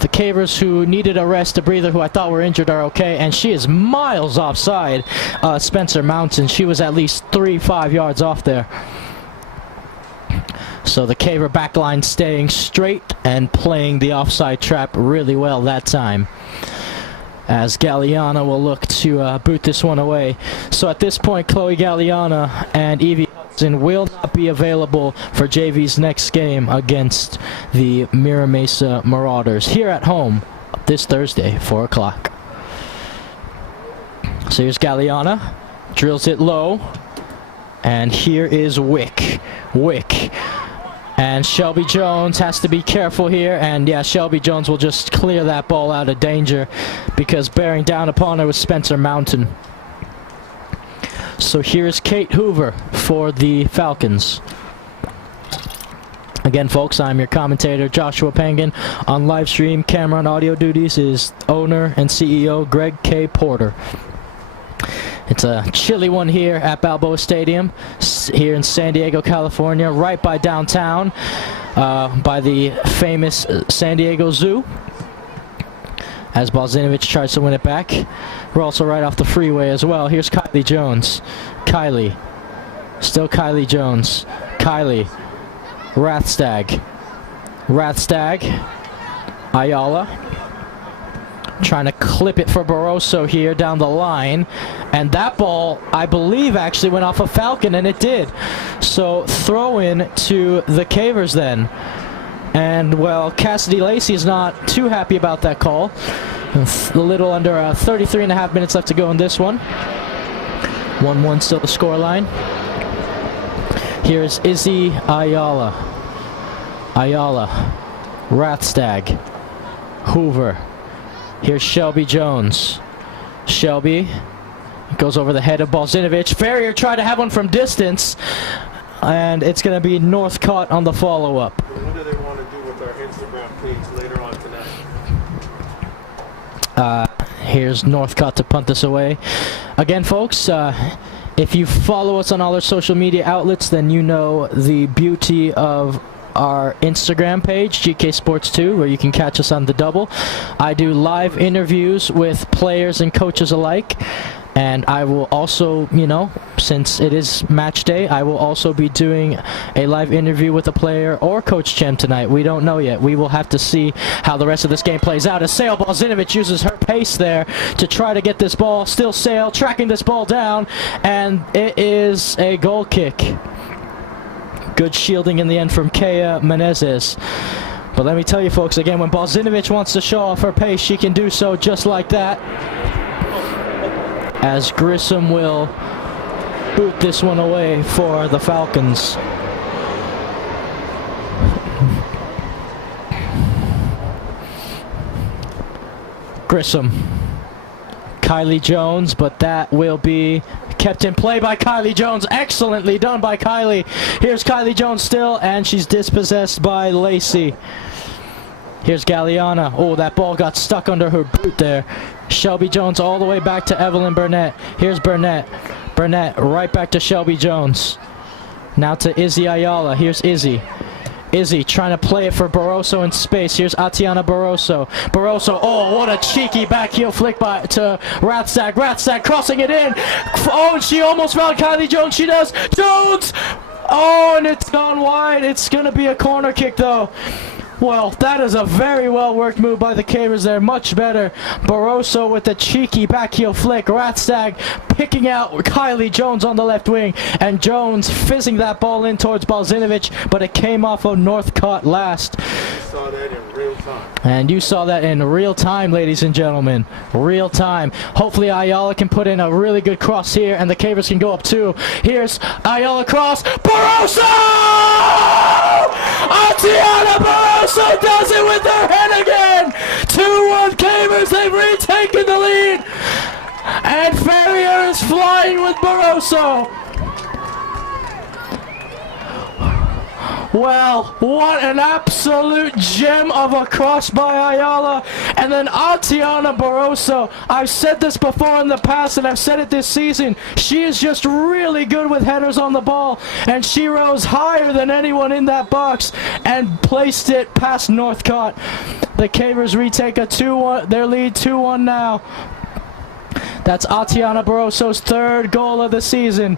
the Cavers, who needed a rest, a breather, who I thought were injured, are okay. And she is miles offside, Spencer Mountain. She was at least 3-5 yards off there. So the Caver backline staying straight and playing the offside trap really well that time, as Galliana will look to boot this one away. So at this point, Chloe Galliana and Evie Hudson will not be available for JV's next game against the Mira Mesa Marauders here at home this Thursday, 4 o'clock. So here's Galliana, drills it low, and here is Wick. And Shelby Jones has to be careful here, and yeah, Shelby Jones will just clear that ball out of danger because bearing down upon her was Spencer Mountain. So here's Kate Hoover for the Falcons. Again, folks, I'm your commentator, Joshua Pangan. On live stream, camera and audio duties is owner and CEO Greg K. Porter. It's a chilly one here at Balboa Stadium, here in San Diego, California, right by downtown, by the famous San Diego Zoo, as Balzinovich tries to win it back. We're also right off the freeway as well. Here's Kylie Jones. Still Kylie Jones. Rathstag, Ayala, trying to clip it for Barroso here down the line, and that ball, I believe, actually went off a Falcon, and it did. So throw in to the Cavers then. And, well, Cassidy Lacey is not too happy about that call. A little under 33 and a half minutes left to go in this one. 1-1 still the scoreline. Here's Izzy Ayala, Rathstag, Hoover. Here's Shelby Jones. Shelby goes over the head of Balzinovich. Ferrier tried to have one from distance, and it's going to be Northcott on the follow-up. What do they want to do with our Instagram page later on tonight? Here's Northcott to punt this away. Again, folks, if you follow us on all our social media outlets, then you know the beauty of our Instagram page, GK Sports 2, where you can catch us on the double. I do live interviews with players and coaches alike, and I will also, you know, since it is match day, I will also be doing a live interview with a player or Coach Chem tonight. We don't know yet. We will have to see how the rest of this game plays out as Sale Balzinovich uses her pace there to try to get this ball. Still Sale tracking this ball down, and it is a goal kick. Good shielding in the end from Kea Menezes. But let me tell you, folks, again, when Balzinovich wants to show off her pace, she can do so just like that. As Grissom will boot this one away for the Falcons. Grissom. Kylie Jones, but that will be kept in play by Kylie Jones. Excellently done by Kylie. Here's Kylie Jones still, and she's dispossessed by Lacey. Here's Galliana. Oh, that ball got stuck under her boot there. Shelby Jones all the way back to Evelyn Burnett. Here's Burnett. Burnett right back to Shelby Jones. Now to Izzy Ayala. Here's Izzy. Izzy trying to play it for Barroso in space. Here's Atiana Barroso. Barroso, oh, what a cheeky back heel flick to Rathstag. Rathstag crossing it in. Oh, and she almost found Kylie Jones. She does. Jones! Oh, and it's gone wide. It's going to be a corner kick, though. Well, that is a very well-worked move by the Cavers there. Much better. Barroso with the cheeky back heel flick. Rathstag picking out Kylie Jones on the left wing. And Jones fizzing that ball in towards Balzinovich, but it came off of Northcott last. Saw that in real time. And you saw that in real time, ladies and gentlemen. Real time. Hopefully Ayala can put in a really good cross here, and the Cavers can go up two. Here's Ayala cross. Barroso! Atiana Barroso does it with their head again! 2-1 Cavers, they've retaken the lead! And Ferrier is flying with Barroso! Well, what an absolute gem of a cross by Ayala. And then Atiana Barroso. I've said this before in the past, and I've said it this season. She is just really good with headers on the ball. And she rose higher than anyone in that box and placed it past Northcott. The Cavers retake a 2-1, their lead 2-1 now. That's Atiana Barroso's third goal of the season.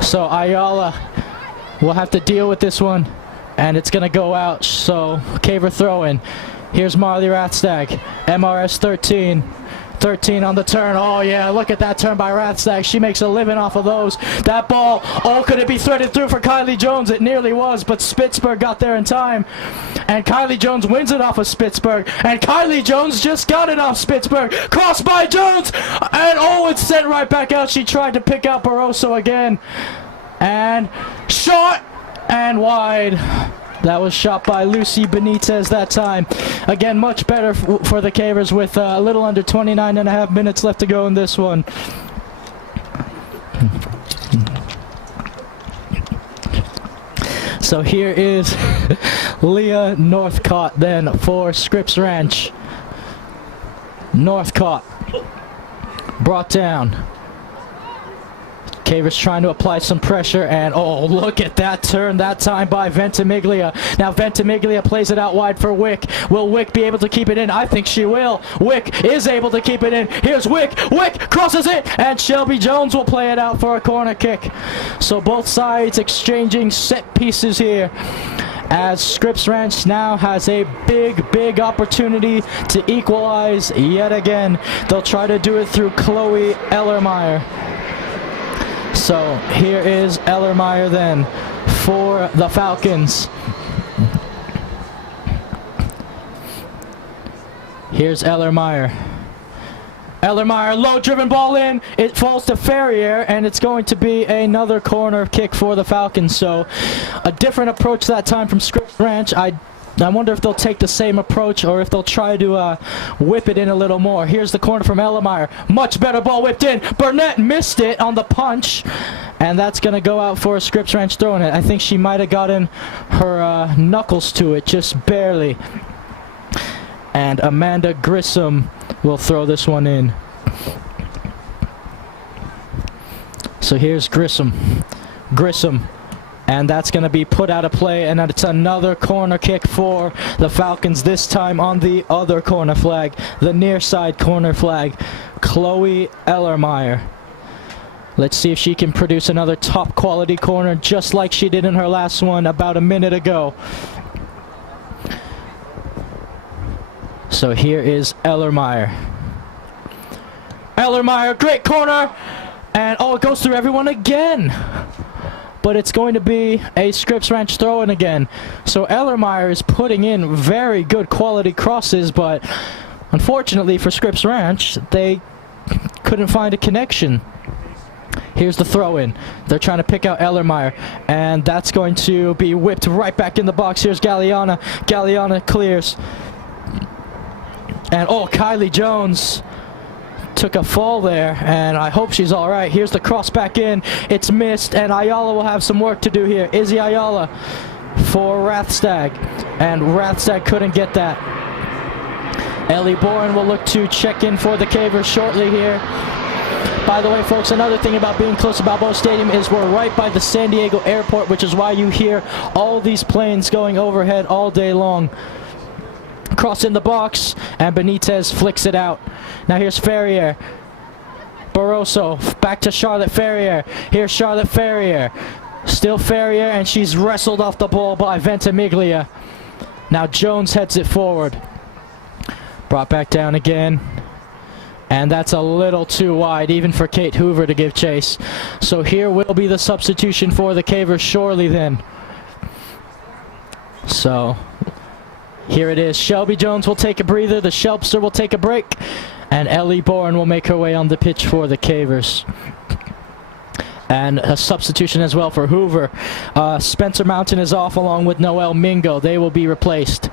So Ayala we'll have to deal with this one, and it's going to go out, so Caver throw-in. Here's Marley Rathstag, MRS 13, 13 on the turn. Oh, yeah, look at that turn by Rathstag. She makes a living off of those. That ball, oh, could it be threaded through for Kylie Jones? It nearly was, but Spitzberg got there in time. And Kylie Jones wins it off of Spitzberg. And Kylie Jones just got it off Spitzberg. Crossed by Jones. And, oh, it's sent right back out. She tried to pick out Barroso again. And shot and wide. That was shot by Lucy Benitez that time. Again, much better for the Cavers with a little under 29.5 minutes left to go in this one. So here is Leah Northcott then for Scripps Ranch. Northcott brought down. Cavers trying to apply some pressure, and oh, look at that turn that time by Ventimiglia. Now Ventimiglia plays it out wide for Wick. Will Wick be able to keep it in? I think she will. Wick is able to keep it in. Here's Wick. Wick crosses it, and Shelby Jones will play it out for a corner kick. So both sides exchanging set pieces here, as Scripps Ranch now has a big opportunity to equalize yet again. They'll try to do it through Chloe Ellermeyer. So here is Ellermeyer then for the Falcons. Here's Ellermeyer. Ellermeyer, low driven ball in. It falls to Ferrier, and it's going to be another corner kick for the Falcons. So a different approach that time from Scripps Ranch. I wonder if they'll take the same approach or if they'll try to whip it in a little more. Here's the corner from Ellermeyer. Much better ball whipped in. Burnett missed it on the punch, and that's going to go out for a Scripps Ranch throwing it. I think she might have gotten her knuckles to it, just barely. And Amanda Grissom will throw this one in. So here's Grissom. And that's going to be put out of play, and it's another corner kick for the Falcons, this time on the other corner flag, the near side corner flag. Chloe Ellermeyer. Let's see if she can produce another top quality corner just like she did in her last one about a minute ago. So here is Ellermeyer. Ellermeyer, great corner, and oh, it goes through everyone again. But it's going to be a Scripps Ranch throw-in again. So Ellermeyer is putting in very good quality crosses, but unfortunately for Scripps Ranch, they couldn't find a connection. Here's the throw-in. They're trying to pick out Ellermeyer, and that's going to be whipped right back in the box. Here's Galliana. Galliana clears. And oh, Kylie Jones took a fall there, and I hope she's all right. Here's the cross back in. It's missed, and Ayala will have some work to do here. Izzy Ayala for Rathstag, and Rathstag couldn't get that. Ellie Bourne will look to check in for the Cavers shortly here. By the way, folks, another thing about being close to Balboa Stadium is we're right by the San Diego airport, which is why you hear all these planes going overhead all day long. Cross in the box, and Benitez flicks it out. Now here's Ferrier. Barroso, back to Charlotte Ferrier. Here's Charlotte Ferrier. Still Ferrier, and she's wrestled off the ball by Ventimiglia. Now Jones heads it forward. Brought back down again. And that's a little too wide, even for Kate Hoover to give chase. So here will be the substitution for the Cavers shortly then. So here it is. Shelby Jones will take a breather. The Shelpster will take a break. And Ellie Bourne will make her way on the pitch for the Cavers. And a substitution as well for Hoover. Spencer Mountain is off along with Noelle Mingo. They will be replaced.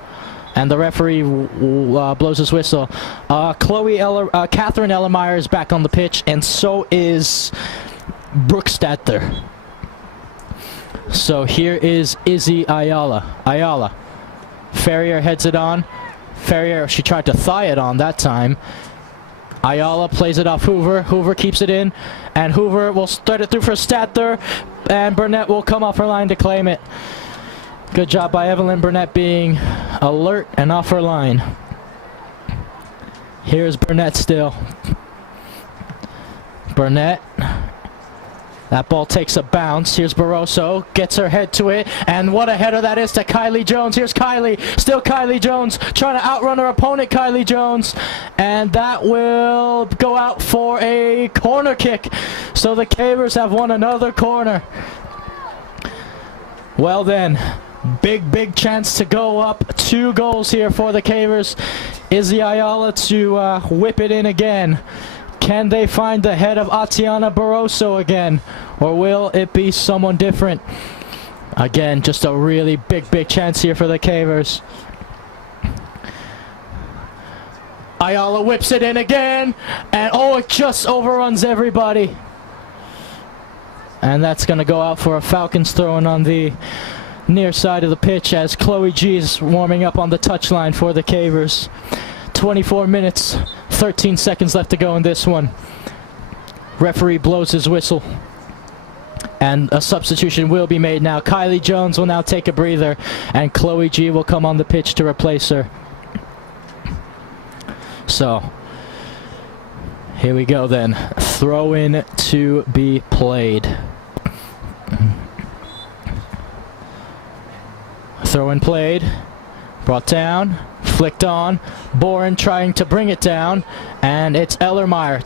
And the referee blows his whistle. Catherine Ellermeyer is back on the pitch, and so is Brooke Statler. So here is Izzy Ayala. Ferrier heads it on. Ferrier, she tried to thigh it on that time. Ayala plays it off Hoover. Hoover keeps it in, and Hoover will thread it through for Statler, and Burnett will come off her line to claim it. Good job by Evelyn Burnett being alert and off her line. Here's Burnett still. Burnett. That ball takes a bounce. Here's Barroso, gets her head to it, and what a header that is to Kylie Jones. Here's Kylie, still Kylie Jones, trying to outrun her opponent, Kylie Jones, and that will go out for a corner kick. So the Cavers have won another corner. Well then, big chance to go up 2 goals here for the Cavers. Is the Ayala to whip it in again? Can they find the head of Atiana Barroso again? Or will it be someone different? Again, just a really big chance here for the Cavers. Ayala whips it in again. And oh, it just overruns everybody. And that's going to go out for a Falcons throw-in on the near side of the pitch as Chloe G is warming up on the touchline for the Cavers. 24 minutes, 13 seconds left to go in this one. Referee blows his whistle. And a substitution will be made now. Kylie Jones will now take a breather, and Chloe G will come on the pitch to replace her. So, here we go then. Throw in to be played. Throw in played. Brought down. Flicked on. Boren trying to bring it down. And it's Ellermeyer.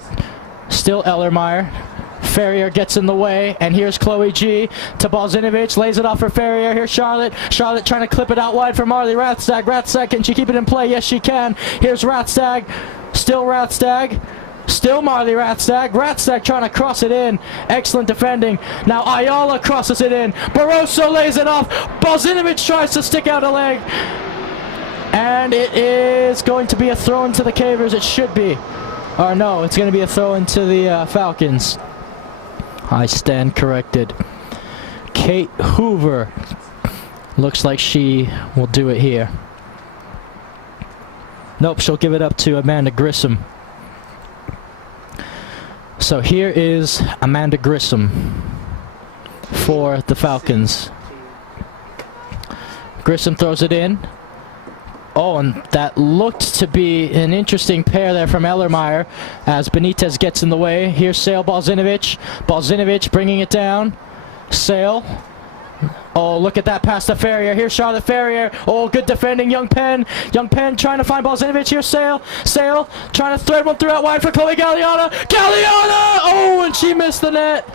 Still Ellermeyer. Ferrier gets in the way, and here's Chloe G to Balzinovich, lays it off for Ferrier. Here's Charlotte. Charlotte trying to clip it out wide for Marley Rathstag. Rathstag, can she keep it in play? Yes, she can. Here's Rathstag. Still Rathstag. Still Marley Rathstag. Rathstag trying to cross it in. Excellent defending. Now Ayala crosses it in. Barroso lays it off. Balzinovich tries to stick out a leg. And it is going to be a throw into the Cavers. It should be. Or no, it's going to be a throw into the Falcons. I stand corrected. Kate Hoover looks like she will do it here. Nope, she'll give it up to Amanda Grissom. So here is Amanda Grissom for the Falcons. Grissom throws it in. Oh, and that looked to be an interesting pair there from Ellermeyer as Benitez gets in the way. Here's Sale Balzinovich. Balzinovich bringing it down. Sale. Oh, look at that pass to Ferrier. Here's Charlotte Ferrier. Oh, good defending, Young Penn. Young Penn trying to find Balzinovich. Here's Sale. Sale trying to thread one through out wide for Chloe Galliana. Galliana! Oh, and she missed the net.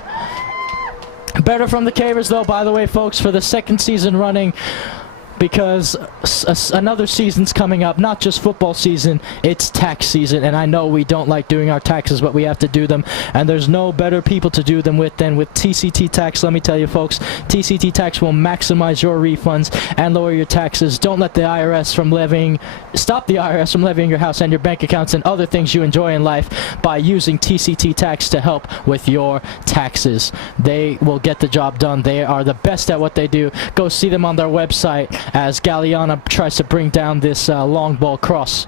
Better from the Cavers, though, by the way, folks, for the second season running. Because another season's coming up, not just football season, it's tax season, and I know we don't like doing our taxes, but we have to do them, and there's no better people to do them with than with TCT Tax. Let me tell you, folks, TCT Tax will maximize your refunds and lower your taxes. Don't let the IRS from levying, stop the IRS from levying your house and your bank accounts and other things you enjoy in life by using TCT Tax to help with your taxes. They will get the job done. They are the best at what they do. Go see them on their website as Galliana tries to bring down this long ball cross.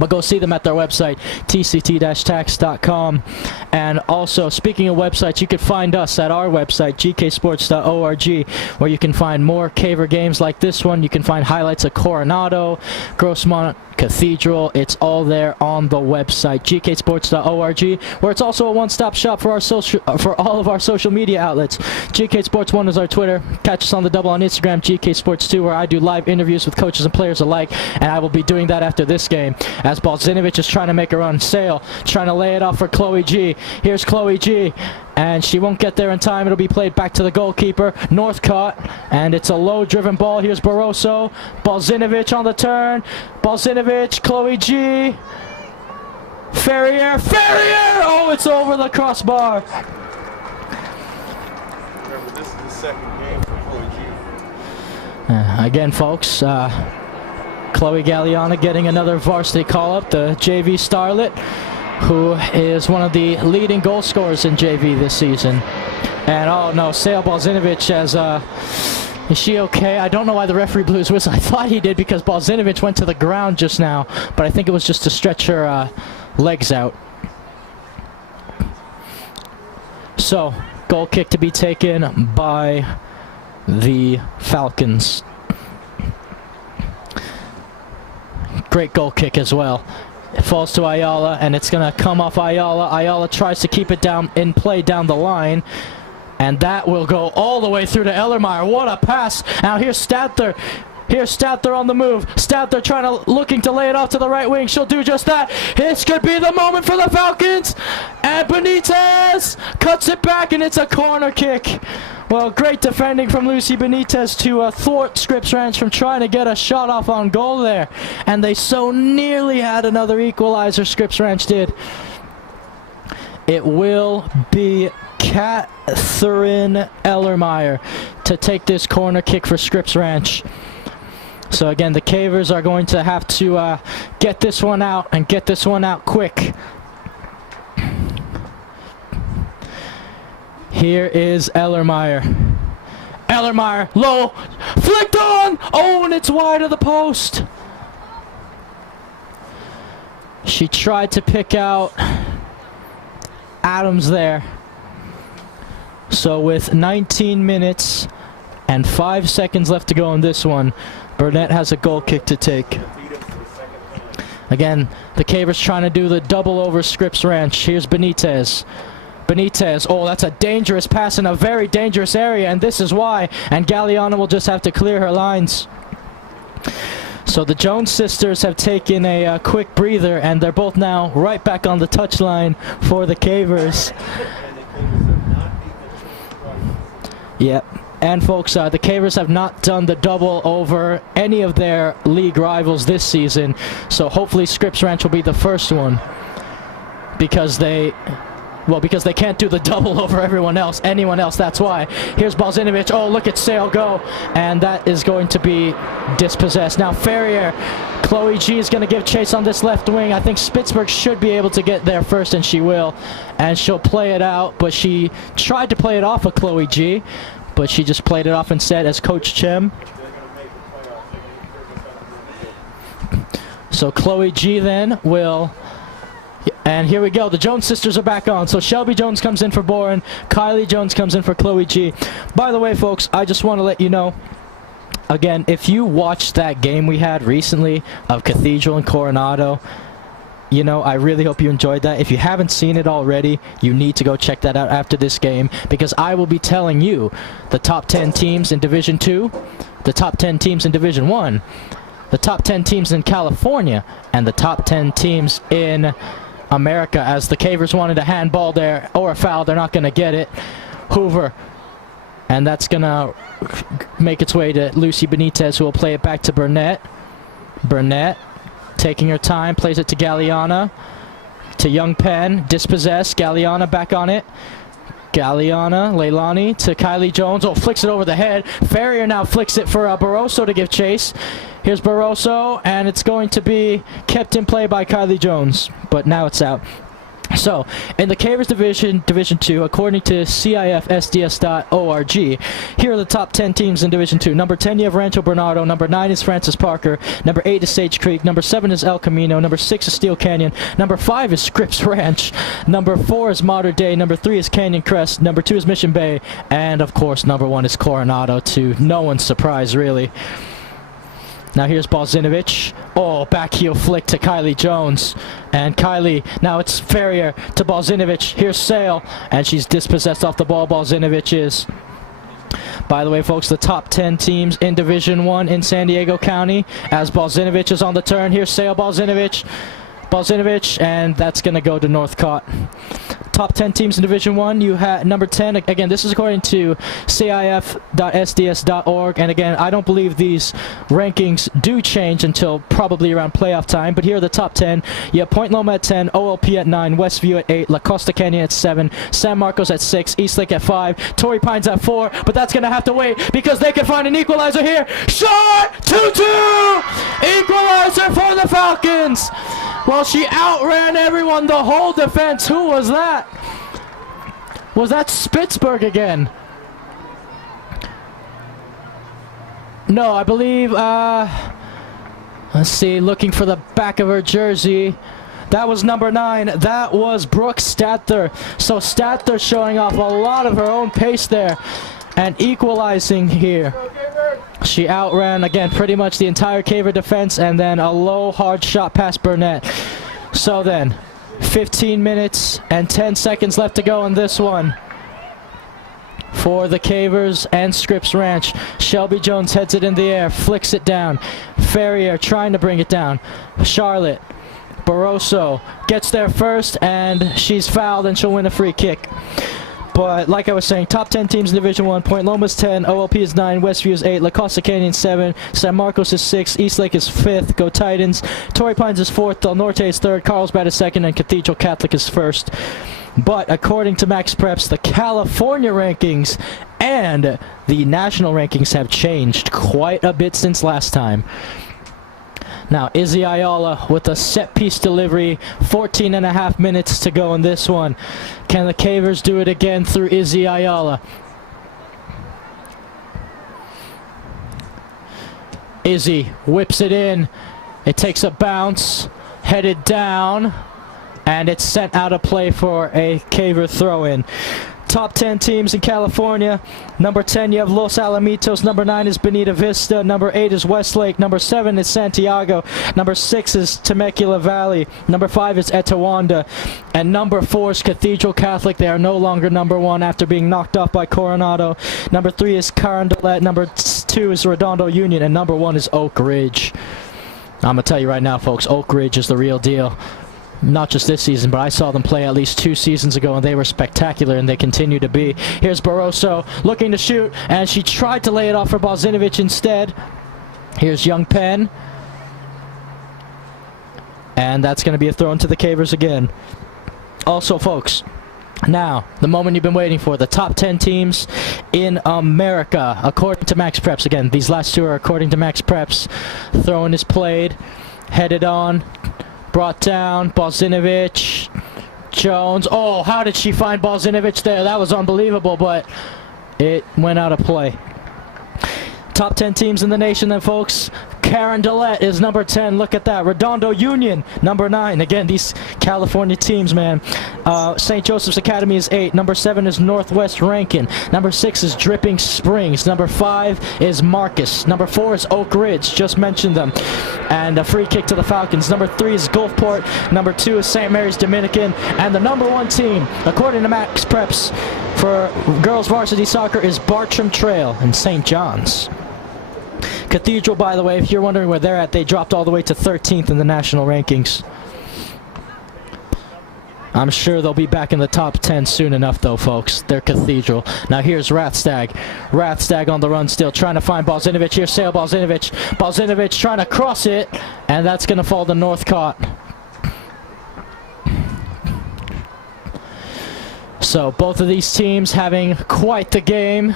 But go see them at their website, tct-tax.com. And also, speaking of websites, you can find us at our website, gksports.org, where you can find more Caver games like this one. You can find highlights of Coronado, Grossmont Cathedral. It's all there on the website, gksports.org, where it's also a one-stop shop for all of our social media outlets. GK Sports 1 is our Twitter. Catch us on the double on Instagram, GK Sports 2, where I do live interviews with coaches and players alike, and I will be doing that after this game. As Balzinovich is trying to make a run. Sale trying to lay it off for Chloe G. Here's Chloe G. And she won't get there in time. It'll be played back to the goalkeeper, Northcott. And it's a low-driven ball. Here's Barroso. Balzinovich on the turn. Balzinovich, Chloe G. Ferrier. Ferrier! Oh, it's over the crossbar. Remember, this is the second game for Chloe G. Again, folks, Chloe Galliana getting another varsity call-up, the JV starlet, who is one of the leading goal scorers in JV this season. And oh no, Sale Balzinovich is she okay? I don't know why the referee blew his whistle. I thought he did because Balzinovich went to the ground just now, but I think it was just to stretch her legs out. So, goal kick to be taken by the Falcons. Great goal kick as well. It falls to Ayala, and it's going to come off Ayala. Ayala tries to keep it down in play down the line. And that will go all the way through to Ellermeyer. What a pass. Now here's Stather. Here's Stather on the move. Stather looking to lay it off to the right wing. She'll do just that. This could be the moment for the Falcons. And Benitez cuts it back, and it's a corner kick. Well, great defending from Lucy Benitez to thwart Scripps Ranch from trying to get a shot off on goal there. And they so nearly had another equalizer, Scripps Ranch did. It will be Catherine Ellermeyer to take this corner kick for Scripps Ranch. So again, the Cavers are going to have to get this one out, and get this one out quick. Here is Ellermeyer. Ellermeyer, low, flicked on! Oh, and it's wide of the post. She tried to pick out Adams there. So with 19 minutes and 5 seconds left to go in this one, Burnett has a goal kick to take. Again, the Cavers trying to do the double over Scripps Ranch. Here's Benitez. Benitez, oh, that's a dangerous pass in a very dangerous area, and this is why. And Galliana will just have to clear her lines. So the Jones sisters have taken a quick breather, and they're both now right back on the touchline for the Cavers. Yep. And folks, the Cavers have not done the double over any of their league rivals this season. So hopefully Scripps Ranch will be the first one. Because they can't do the double over anyone else, that's why. Here's Balzinovich. Oh, look at Sale go. And that is going to be dispossessed. Now Ferrier, Chloe G is going to give chase on this left wing. I think Spitzberg should be able to get there first, and she will. And she'll play it out, but she tried to play it off of Chloe G, but she just played it off instead as Coach Chem. So Chloe G then will... And here we go. The Jones sisters are back on. So Shelby Jones comes in for Boren. Kylie Jones comes in for Chloe G. By the way, folks, I just want to let you know, again, if you watched that game we had recently of Cathedral and Coronado, you know, I really hope you enjoyed that. If you haven't seen it already, you need to go check that out after this game, because I will be telling you the top 10 teams in Division 2, the top 10 teams in Division 1, the top 10 teams in California, and the top 10 teams in America. As the Cavers wanted a handball there or a foul, they're not going to get it. Hoover, and that's going to make its way to Lucy Benitez, who will play it back to Burnett. Burnett taking her time, plays it to Galliana, to Young Penn, dispossessed. Galliana back on it. Galliana, Leilani to Kylie Jones. Oh, flicks it over the head. Ferrier now flicks it for Barroso to give chase. Here's Barroso, and it's going to be kept in play by Kylie Jones, but now it's out. So, in the Cavers Division 2, according to CIFSDS.org, here are the top 10 teams in Division 2. Number 10, you have Rancho Bernardo. Number 9 is Francis Parker. Number 8 is Sage Creek. Number 7 is El Camino. Number 6 is Steel Canyon. Number 5 is Scripps Ranch. Number 4 is Mater Dei. Number 3 is Canyon Crest. Number 2 is Mission Bay. And, of course, number 1 is Coronado, to no one's surprise, really. Now here's Balzinovich. Oh, back heel flick to Kylie Jones. And Kylie, now it's Ferrier to Balzinovich. Here's Sale, and she's dispossessed off the ball. Balzinovich is. By the way, folks, the top 10 teams in Division 1 in San Diego County, as Balzinovich is on the turn. Here's Sale, Balzinovich, and that's going to go to Northcott. Top 10 teams in Division 1, you have number 10, again, this is according to CIF.SDS.org, and again, I don't believe these rankings do change until probably around playoff time, but here are the top 10. You have Point Loma at 10, OLP at 9, Westview at 8, La Costa Canyon at 7, San Marcos at 6, Eastlake at 5, Torrey Pines at 4, but that's going to have to wait because they can find an equalizer here. Shot! 2-2! Equalizer for the Falcons! Well, she outran everyone, the whole defense. Who was that? Was that Spitzberg again? No, I believe, let's see, looking for the back of her jersey. That was number 9. That was Brooke Stather. So Stather showing off a lot of her own pace there and equalizing here. She outran, again, pretty much the entire Caver defense, and then a low, hard shot past Burnett. So then, 15 minutes and 10 seconds left to go in this one. for the Cavers and Scripps Ranch. Shelby Jones heads it in the air, flicks it down. Ferrier trying to bring it down. Charlotte. Barroso gets there first, and she's fouled, and she'll win a free kick. But like I was saying, top 10 teams in Division 1. Point Loma's 10, OLP is 9, Westview is 8, La Costa Canyon 7, San Marcos is 6, Eastlake is 5th, Go Titans. Torrey Pines is 4th, Del Norte is 3rd, Carlsbad is 2nd, and Cathedral Catholic is 1st. But according to Max Preps, the California rankings and the national rankings have changed quite a bit since last time. Now, Izzy Ayala with a set-piece delivery, 14 and a half minutes to go in this one. Can the Cavers do it again through Izzy Ayala? Izzy whips it in. It takes a bounce, headed down, and it's sent out of play for a Caver throw-in. Top 10 teams in California. Number 10, you have Los Alamitos. Number 9 is Bonita Vista. Number 8 is Westlake. Number 7 is Santiago. Number 6 is Temecula Valley. Number 5 is Etiwanda. And number 4 is Cathedral Catholic. They are no longer number 1 after being knocked off by Coronado. Number 3 is Carondelet. Number 2 is Redondo Union. And number 1 is Oak Ridge. I'm going to tell you right now, folks, Oak Ridge is the real deal. Not just this season, but I saw them play at least 2 seasons ago, and they were spectacular, and they continue to be. Here's Barroso looking to shoot, and she tried to lay it off for Balzinovic instead. Here's Young Penn. And that's going to be a throw into the Cavers again. Also, folks, now, the moment you've been waiting for, the top 10 teams in America, according to Max Preps. Again, these last 2 are according to Max Preps. Throwing is played, headed on. Brought down, Balzinovic, Jones. Oh, how did she find Balzinovic there? That was unbelievable, but it went out of play. Top 10 teams in the nation then, folks. Carondelet is number 10. Look at that. Redondo Union, number 9. Again, these California teams, man. St. Joseph's Academy is 8. Number 7 is Northwest Rankin. Number 6 is Dripping Springs. Number 5 is Marcus. Number 4 is Oak Ridge. Just mentioned them. And a free kick to the Falcons. Number 3 is Gulfport. Number 2 is St. Mary's Dominican. And the number 1 team, according to Max Preps, for girls varsity soccer is Bartram Trail in St. John's. Cathedral, by the way, if you're wondering where they're at, they dropped all the way to 13th in the national rankings. I'm sure they'll be back in the top 10 soon enough, though, folks. They're Cathedral. Now here's Rathstag. Rathstag on the run still, trying to find Balzinovic. Here's Sale Balzinovic. Balzinovic trying to cross it, and that's going to fall to Northcott. So both of these teams having quite the game.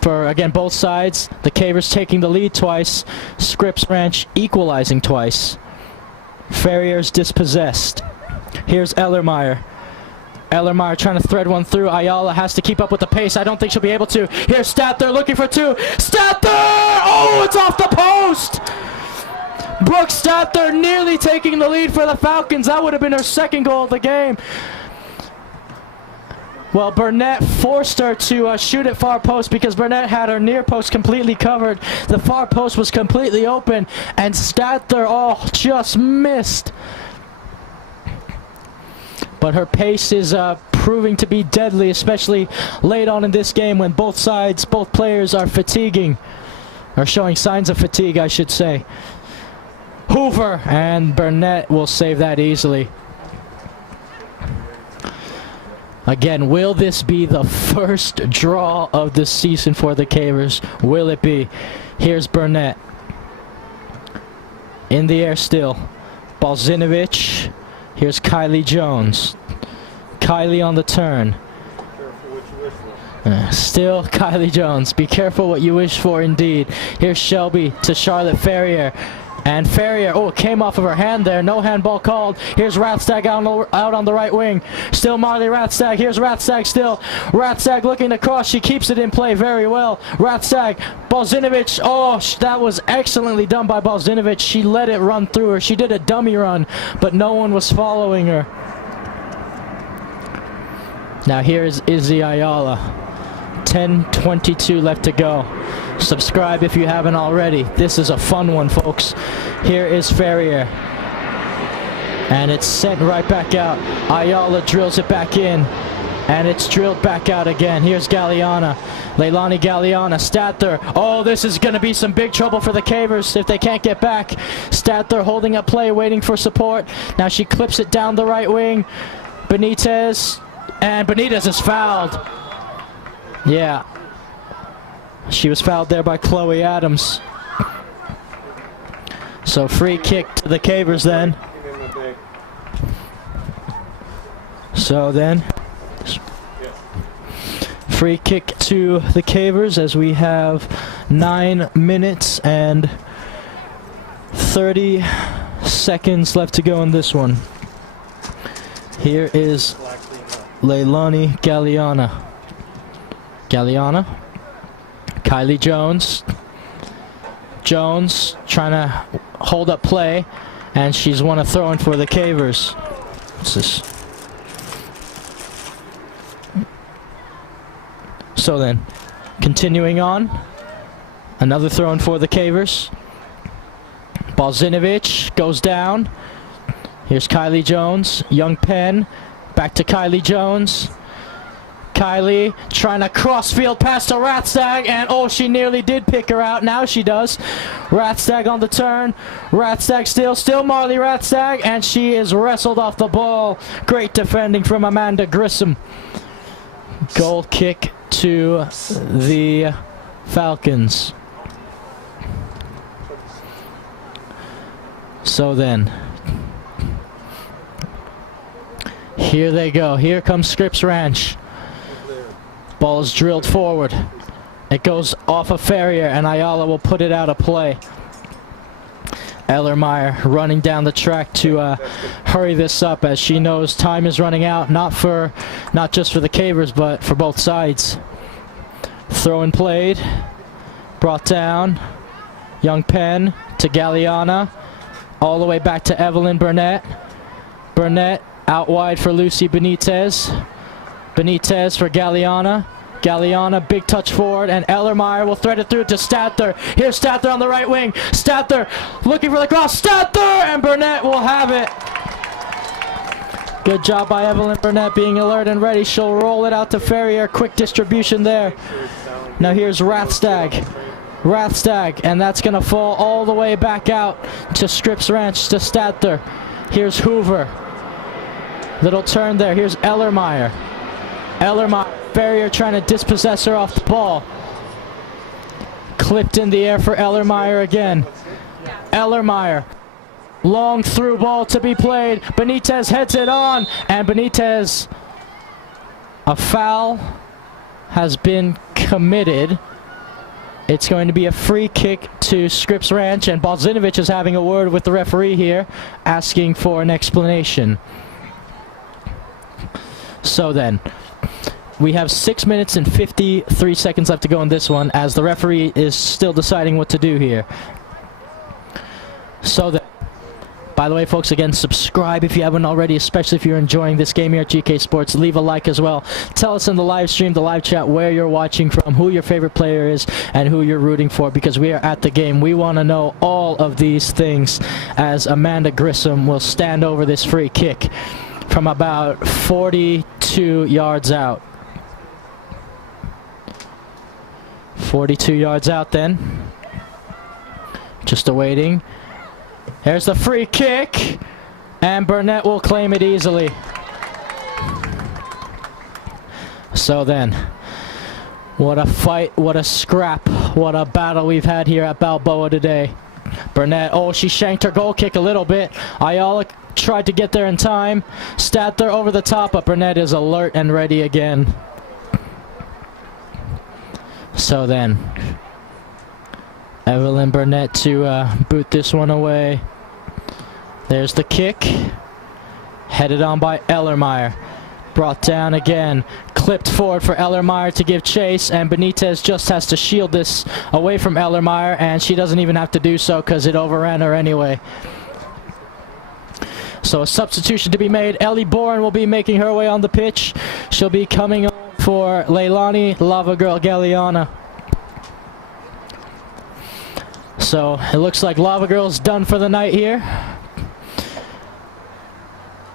For, again, both sides. The Cavers taking the lead twice. Scripps Ranch equalizing twice. Ferrier's dispossessed. Here's Ellermeyer. Ellermeyer trying to thread one through. Ayala has to keep up with the pace. I don't think she'll be able to. Here's Stather looking for 2. Stather! Oh, it's off the post! Brooke Stather nearly taking the lead for the Falcons. That would have been her 2nd goal of the game. Well, Burnett forced her to shoot at far post because Burnett had her near post completely covered. The far post was completely open, and Statler, oh, just missed. But her pace is proving to be deadly, especially late on in this game when both sides, both players are fatiguing, or showing signs of fatigue, I should say. Hoover, and Burnett will save that easily. Again, will this be the first draw of the season for the Cavers? Will it be? Here's Burnett. In the air still. Balzinovic. Here's Kylie Jones. Kylie on the turn. Still Kylie Jones. Be careful what you wish for, indeed. Here's Shelby to Charlotte Ferrier. And Ferrier, oh, it came off of her hand there. No handball called. Here's Rathstag out on the right wing. Still Marley Rathstag. Here's Rathstag still. Rathstag looking to cross. She keeps it in play very well. Rathstag, Balzinovic. Oh, that was excellently done by Balzinovic. She let it run through her. She did a dummy run, but no one was following her. Now here is Izzy Ayala. 10:22 left to go. Subscribe if you haven't already. This is a fun one, folks. Here is Ferrier. And it's sent right back out. Ayala drills it back in. And it's drilled back out again. Here's Galliana. Leilani Galliana. Stather. Oh, this is going to be some big trouble for the Cavers if they can't get back. Stather holding up play, waiting for support. Now she clips it down the right wing. Benitez. And Benitez is fouled. Yeah. She was fouled there by Chloe Adams. So free kick to the Cavers then. So then, free kick to the Cavers as we have 9 minutes and 30 seconds left to go in this one. Here is Leilani Galliana. Galliana. Kylie Jones. Jones trying to hold up play, and she's won a throw-in for the Cavers. What's this? So then, continuing on, another throw-in for the Cavers. Balzinovich goes down. Here's Kylie Jones, Young Penn, back to Kylie Jones. Kylie trying to crossfield pass to Rathstag, and oh, she nearly did pick her out. Now she does. Rathstag on the turn. Rathstag still Marley Rathstag, and she is wrestled off the ball. Great defending from Amanda Grissom. Goal kick to the Falcons. So then, here they go. Here comes Scripps Ranch. Ball is drilled forward. It goes off of Ferrier, and Ayala will put it out of play. Ellermeyer running down the track to hurry this up, as she knows time is running out, not just for the Cavers, but for both sides. Throw and played. Brought down. Young Penn to Galliana. All the way back to Evelyn Burnett. Burnett out wide for Lucy Benitez. Benitez for Galliana. Galliana, big touch forward, and Ellermeyer will thread it through to Stather. Here's Stather on the right wing. Stather looking for the cross. Stather! And Burnett will have it. Good job by Evelyn Burnett being alert and ready. She'll roll it out to Ferrier. Quick distribution there. Now here's Rathstag. Rathstag, and that's going to fall all the way back out to Scripps Ranch to Stather. Here's Hoover. Little turn there. Here's Ellermeyer. Ellermeyer. Ferrier trying to dispossess her off the ball. Clipped in the air for Ellermeyer again. Ellermeyer. Long through ball to be played. Benitez heads it on, and Benitez, a foul has been committed. It's going to be a free kick to Scripps Ranch, and Balzinovich is having a word with the referee here, asking for an explanation. So then, we have 6 minutes and 53 seconds left to go in this one, as the referee is still deciding what to do here. So then, by the way, folks, again, subscribe if you haven't already, especially if you're enjoying this game here at GK Sports. Leave a like as well. Tell us in the live stream, the live chat, where you're watching from, who your favorite player is, and who you're rooting for, because we are at the game. We want to know all of these things, as Amanda Grissom will stand over this free kick from about 42 yards out. 42 yards out then. Just awaiting. There's the free kick, and Burnett will claim it easily. So then, what a fight, what a scrap, what a battle we've had here at Balboa today. Burnett, oh, she shanked her goal kick a little bit. Ayala tried to get there in time. Stather over the top, but Burnett is alert and ready again. So then, Evelyn Burnett to boot this one away. There's the kick. Headed on by Ellermeyer. Brought down again. Clipped forward for Ellermeyer to give chase, and Benitez just has to shield this away from Ellermeyer, and she doesn't even have to do so because it overran her anyway. So a substitution to be made. Ellie Bourne will be making her way on the pitch. She'll be coming on for Leilani Lava Girl Galliana. So it looks like Lava Girl's done for the night here.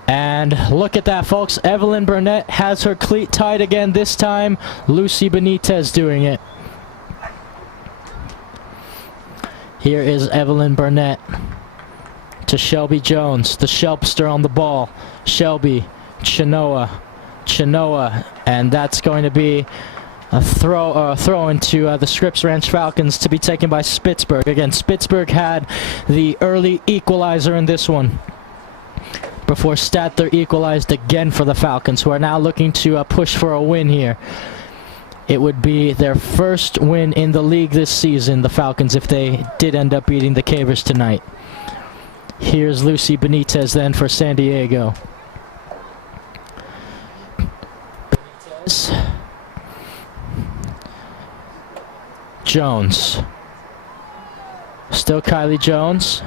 And look at that, folks. Evelyn Burnett has her cleat tied again, this time Lucy Benitez doing it. Here is Evelyn Burnett to Shelby Jones, the Shelpster on the ball. Shelby, Chenoa, and that's going to be a throw into the Scripps Ranch Falcons to be taken by Spitzberg. Again, Spitzberg had the early equalizer in this one before Statler equalized again for the Falcons, who are now looking to push for a win here. It would be their first win in the league this season, the Falcons, if they did end up beating the Cavers tonight. Here's Lucy Benitez then for San Diego. Benitez. Jones. Still Kylie Jones.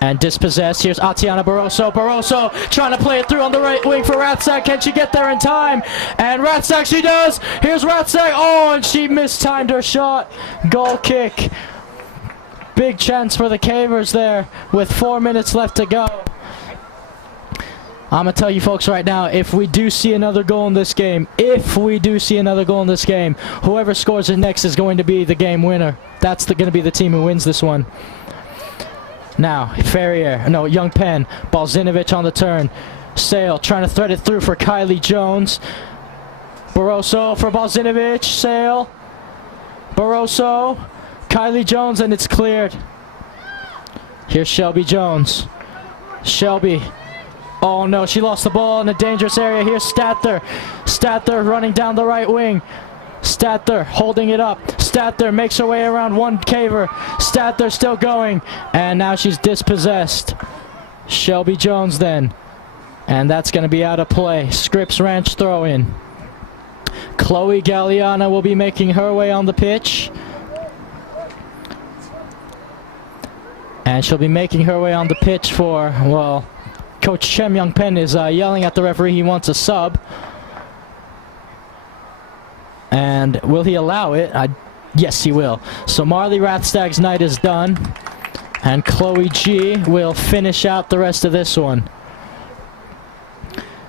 And dispossessed. Here's Atiana Barroso. Barroso trying to play it through on the right wing for Ratzak. Can she get there in time? And Ratzak, she does. Here's Ratzak. Oh, and she mistimed her shot. Goal kick. Big chance for the Cavers there with 4 minutes left to go. I'm going to tell you folks right now, if we do see another goal in this game, whoever scores it next is going to be the game winner. That's going to be the team who wins this one. Now, Young Penn, Balzinovich on the turn. Sale trying to thread it through for Kylie Jones. Barroso for Balzinovich. Sale. Barroso. Kylie Jones, and it's cleared. Here's Shelby Jones. Shelby. Oh no, she lost the ball in a dangerous area. Here's Statler. Statler running down the right wing. Statler holding it up. Statler makes her way around one Caver. Statler still going. And now she's dispossessed. Shelby Jones then. And that's going to be out of play. Scripps Ranch throw in. Chloe Galliana will be making her way on the pitch. And she'll be making her way on the pitch for, well, Coach Chem Young Penn is yelling at the referee he wants a sub. And will he allow it? Yes, he will. So Marley Rathstag's night is done. And Chloe G will finish out the rest of this one.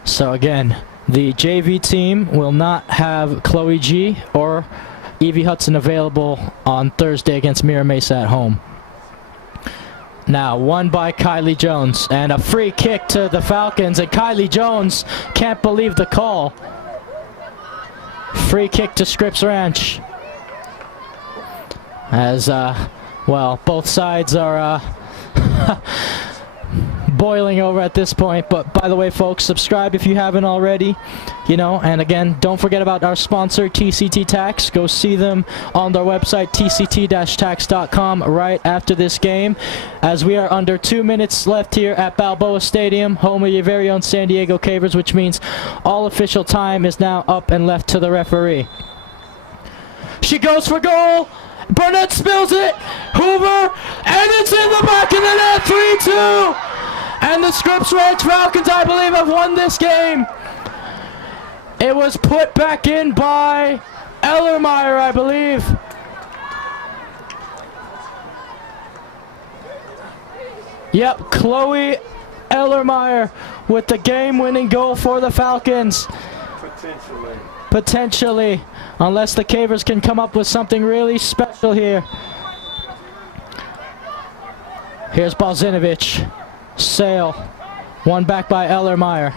So again, the JV team will not have Chloe G or Evie Hudson available on Thursday against Mira Mesa at home. Now, won by Kylie Jones, and a free kick to the Falcons, and Kylie Jones can't believe the call. Free kick to Scripps Ranch. As, well, both sides are boiling over at this point. But by the way, folks, subscribe if you haven't already. You know, and again, don't forget about our sponsor, TCT Tax. Go see them on their website, tct-tax.com, right after this game. As we are under 2 minutes left here at Balboa Stadium, home of your very own San Diego Cavers, which means all official time is now up and left to the referee. She goes for goal. Burnett spills it. Hoover, and it's in the back of the net, 3-2. And the Scripps Ranch Falcons, I believe, have won this game. It was put back in by Ellermeyer, I believe. Yep, Chloe Ellermeyer with the game-winning goal for the Falcons. Potentially, unless the Cavers can come up with something really special here. Here's Balzinovich. Sale. One back by Ellermeyer.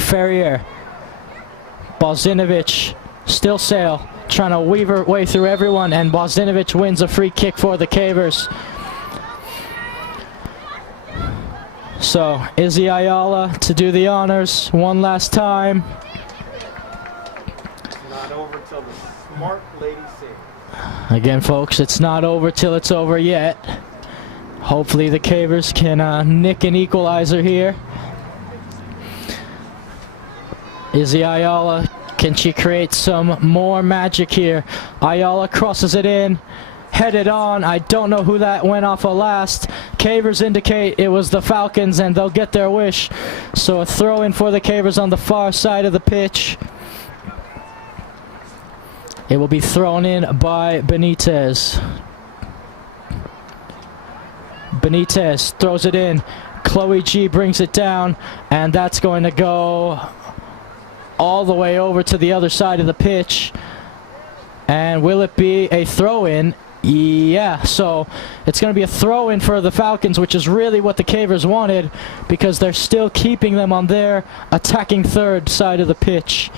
Ferrier. Balzinovich. Still Sale. Trying to weave her way through everyone, and Balzinovich wins a free kick for the Cavers. So, Izzy Ayala to do the honors one last time. It's not over till the smart lady sings. Again, folks, it's not over till it's over yet. Hopefully the Cavers can nick an equalizer here. Izzy Ayala, can she create some more magic here? Ayala crosses it in, headed on. I don't know who that went off of last. Cavers indicate it was the Falcons, and they'll get their wish. So a throw in for the Cavers on the far side of the pitch. It will be thrown in by Benitez. Benitez throws it in. Chloe G brings it down, and that's going to go all the way over to the other side of the pitch. And will it be a throw-in? Yeah, so it's going to be a throw-in for the Falcons, which is really what the Cavers wanted, because they're still keeping them on their attacking third side of the pitch.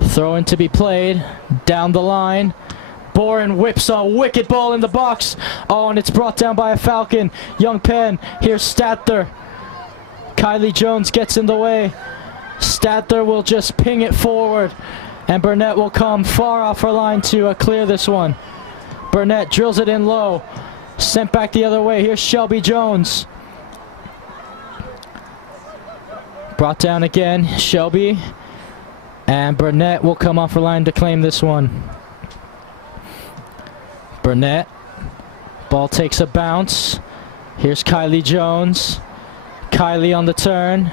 Throw-in to be played down the line. Boren whips a wicked ball in the box. Oh, and it's brought down by a Falcon. Young Penn. Here's Stather. Kylie Jones gets in the way. Stather will just ping it forward. And Burnett will come far off her line to clear this one. Burnett drills it in low. Sent back the other way. Here's Shelby Jones. Brought down again. Shelby. And Burnett will come off her line to claim this one. Burnett. Ball takes a bounce. Here's Kylie Jones. Kylie on the turn.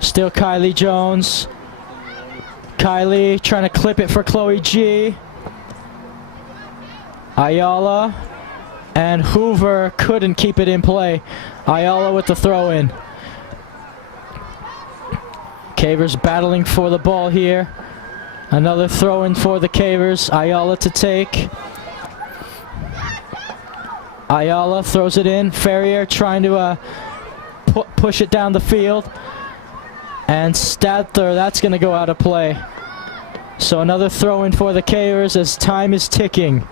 Still Kylie Jones. Kylie trying to clip it for Chloe G. Ayala. And Hoover couldn't keep it in play. Ayala with the throw-in. Cavers battling for the ball here. Another throw-in for the Cavers. Ayala to take. Ayala throws it in. Ferrier trying to push it down the field. And Stather, that's going to go out of play. So another throw-in for the Cavers as time is ticking.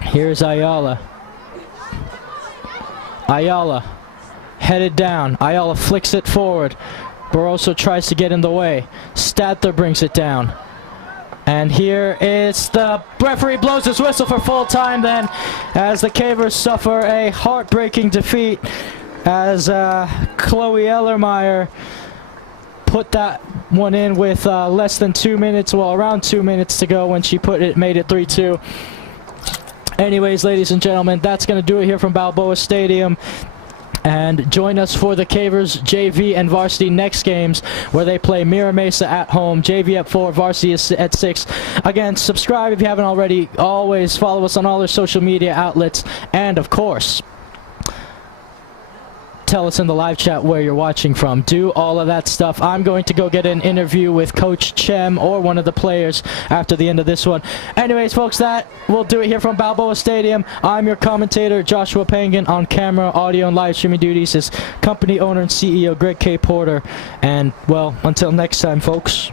Here's Ayala. Ayala headed down. Ayala flicks it forward. Barroso tries to get in the way. Stather brings it down. And here is the referee blows his whistle for full time then, as the Cavers suffer a heartbreaking defeat, as Chloe Ellermeyer put that one in with less than 2 minutes, well, around 2 minutes to go when she made it 3-2. Anyways, ladies and gentlemen, that's going to do it here from Balboa Stadium. And join us for the Cavers JV and Varsity next games, where they play Mira Mesa at home. JV at 4, Varsity is at 6. Again, subscribe if you haven't already. Always follow us on all our social media outlets. And, of course, tell us in the live chat where you're watching from. Do all of that stuff. I'm going to go get an interview with Coach Chem or one of the players after the end of this one. Anyways, folks, that will do it here from Balboa Stadium. I'm your commentator, Joshua Pangan. On camera, audio, and live streaming duties is company owner and CEO Greg K. Porter. And, well, until next time, folks.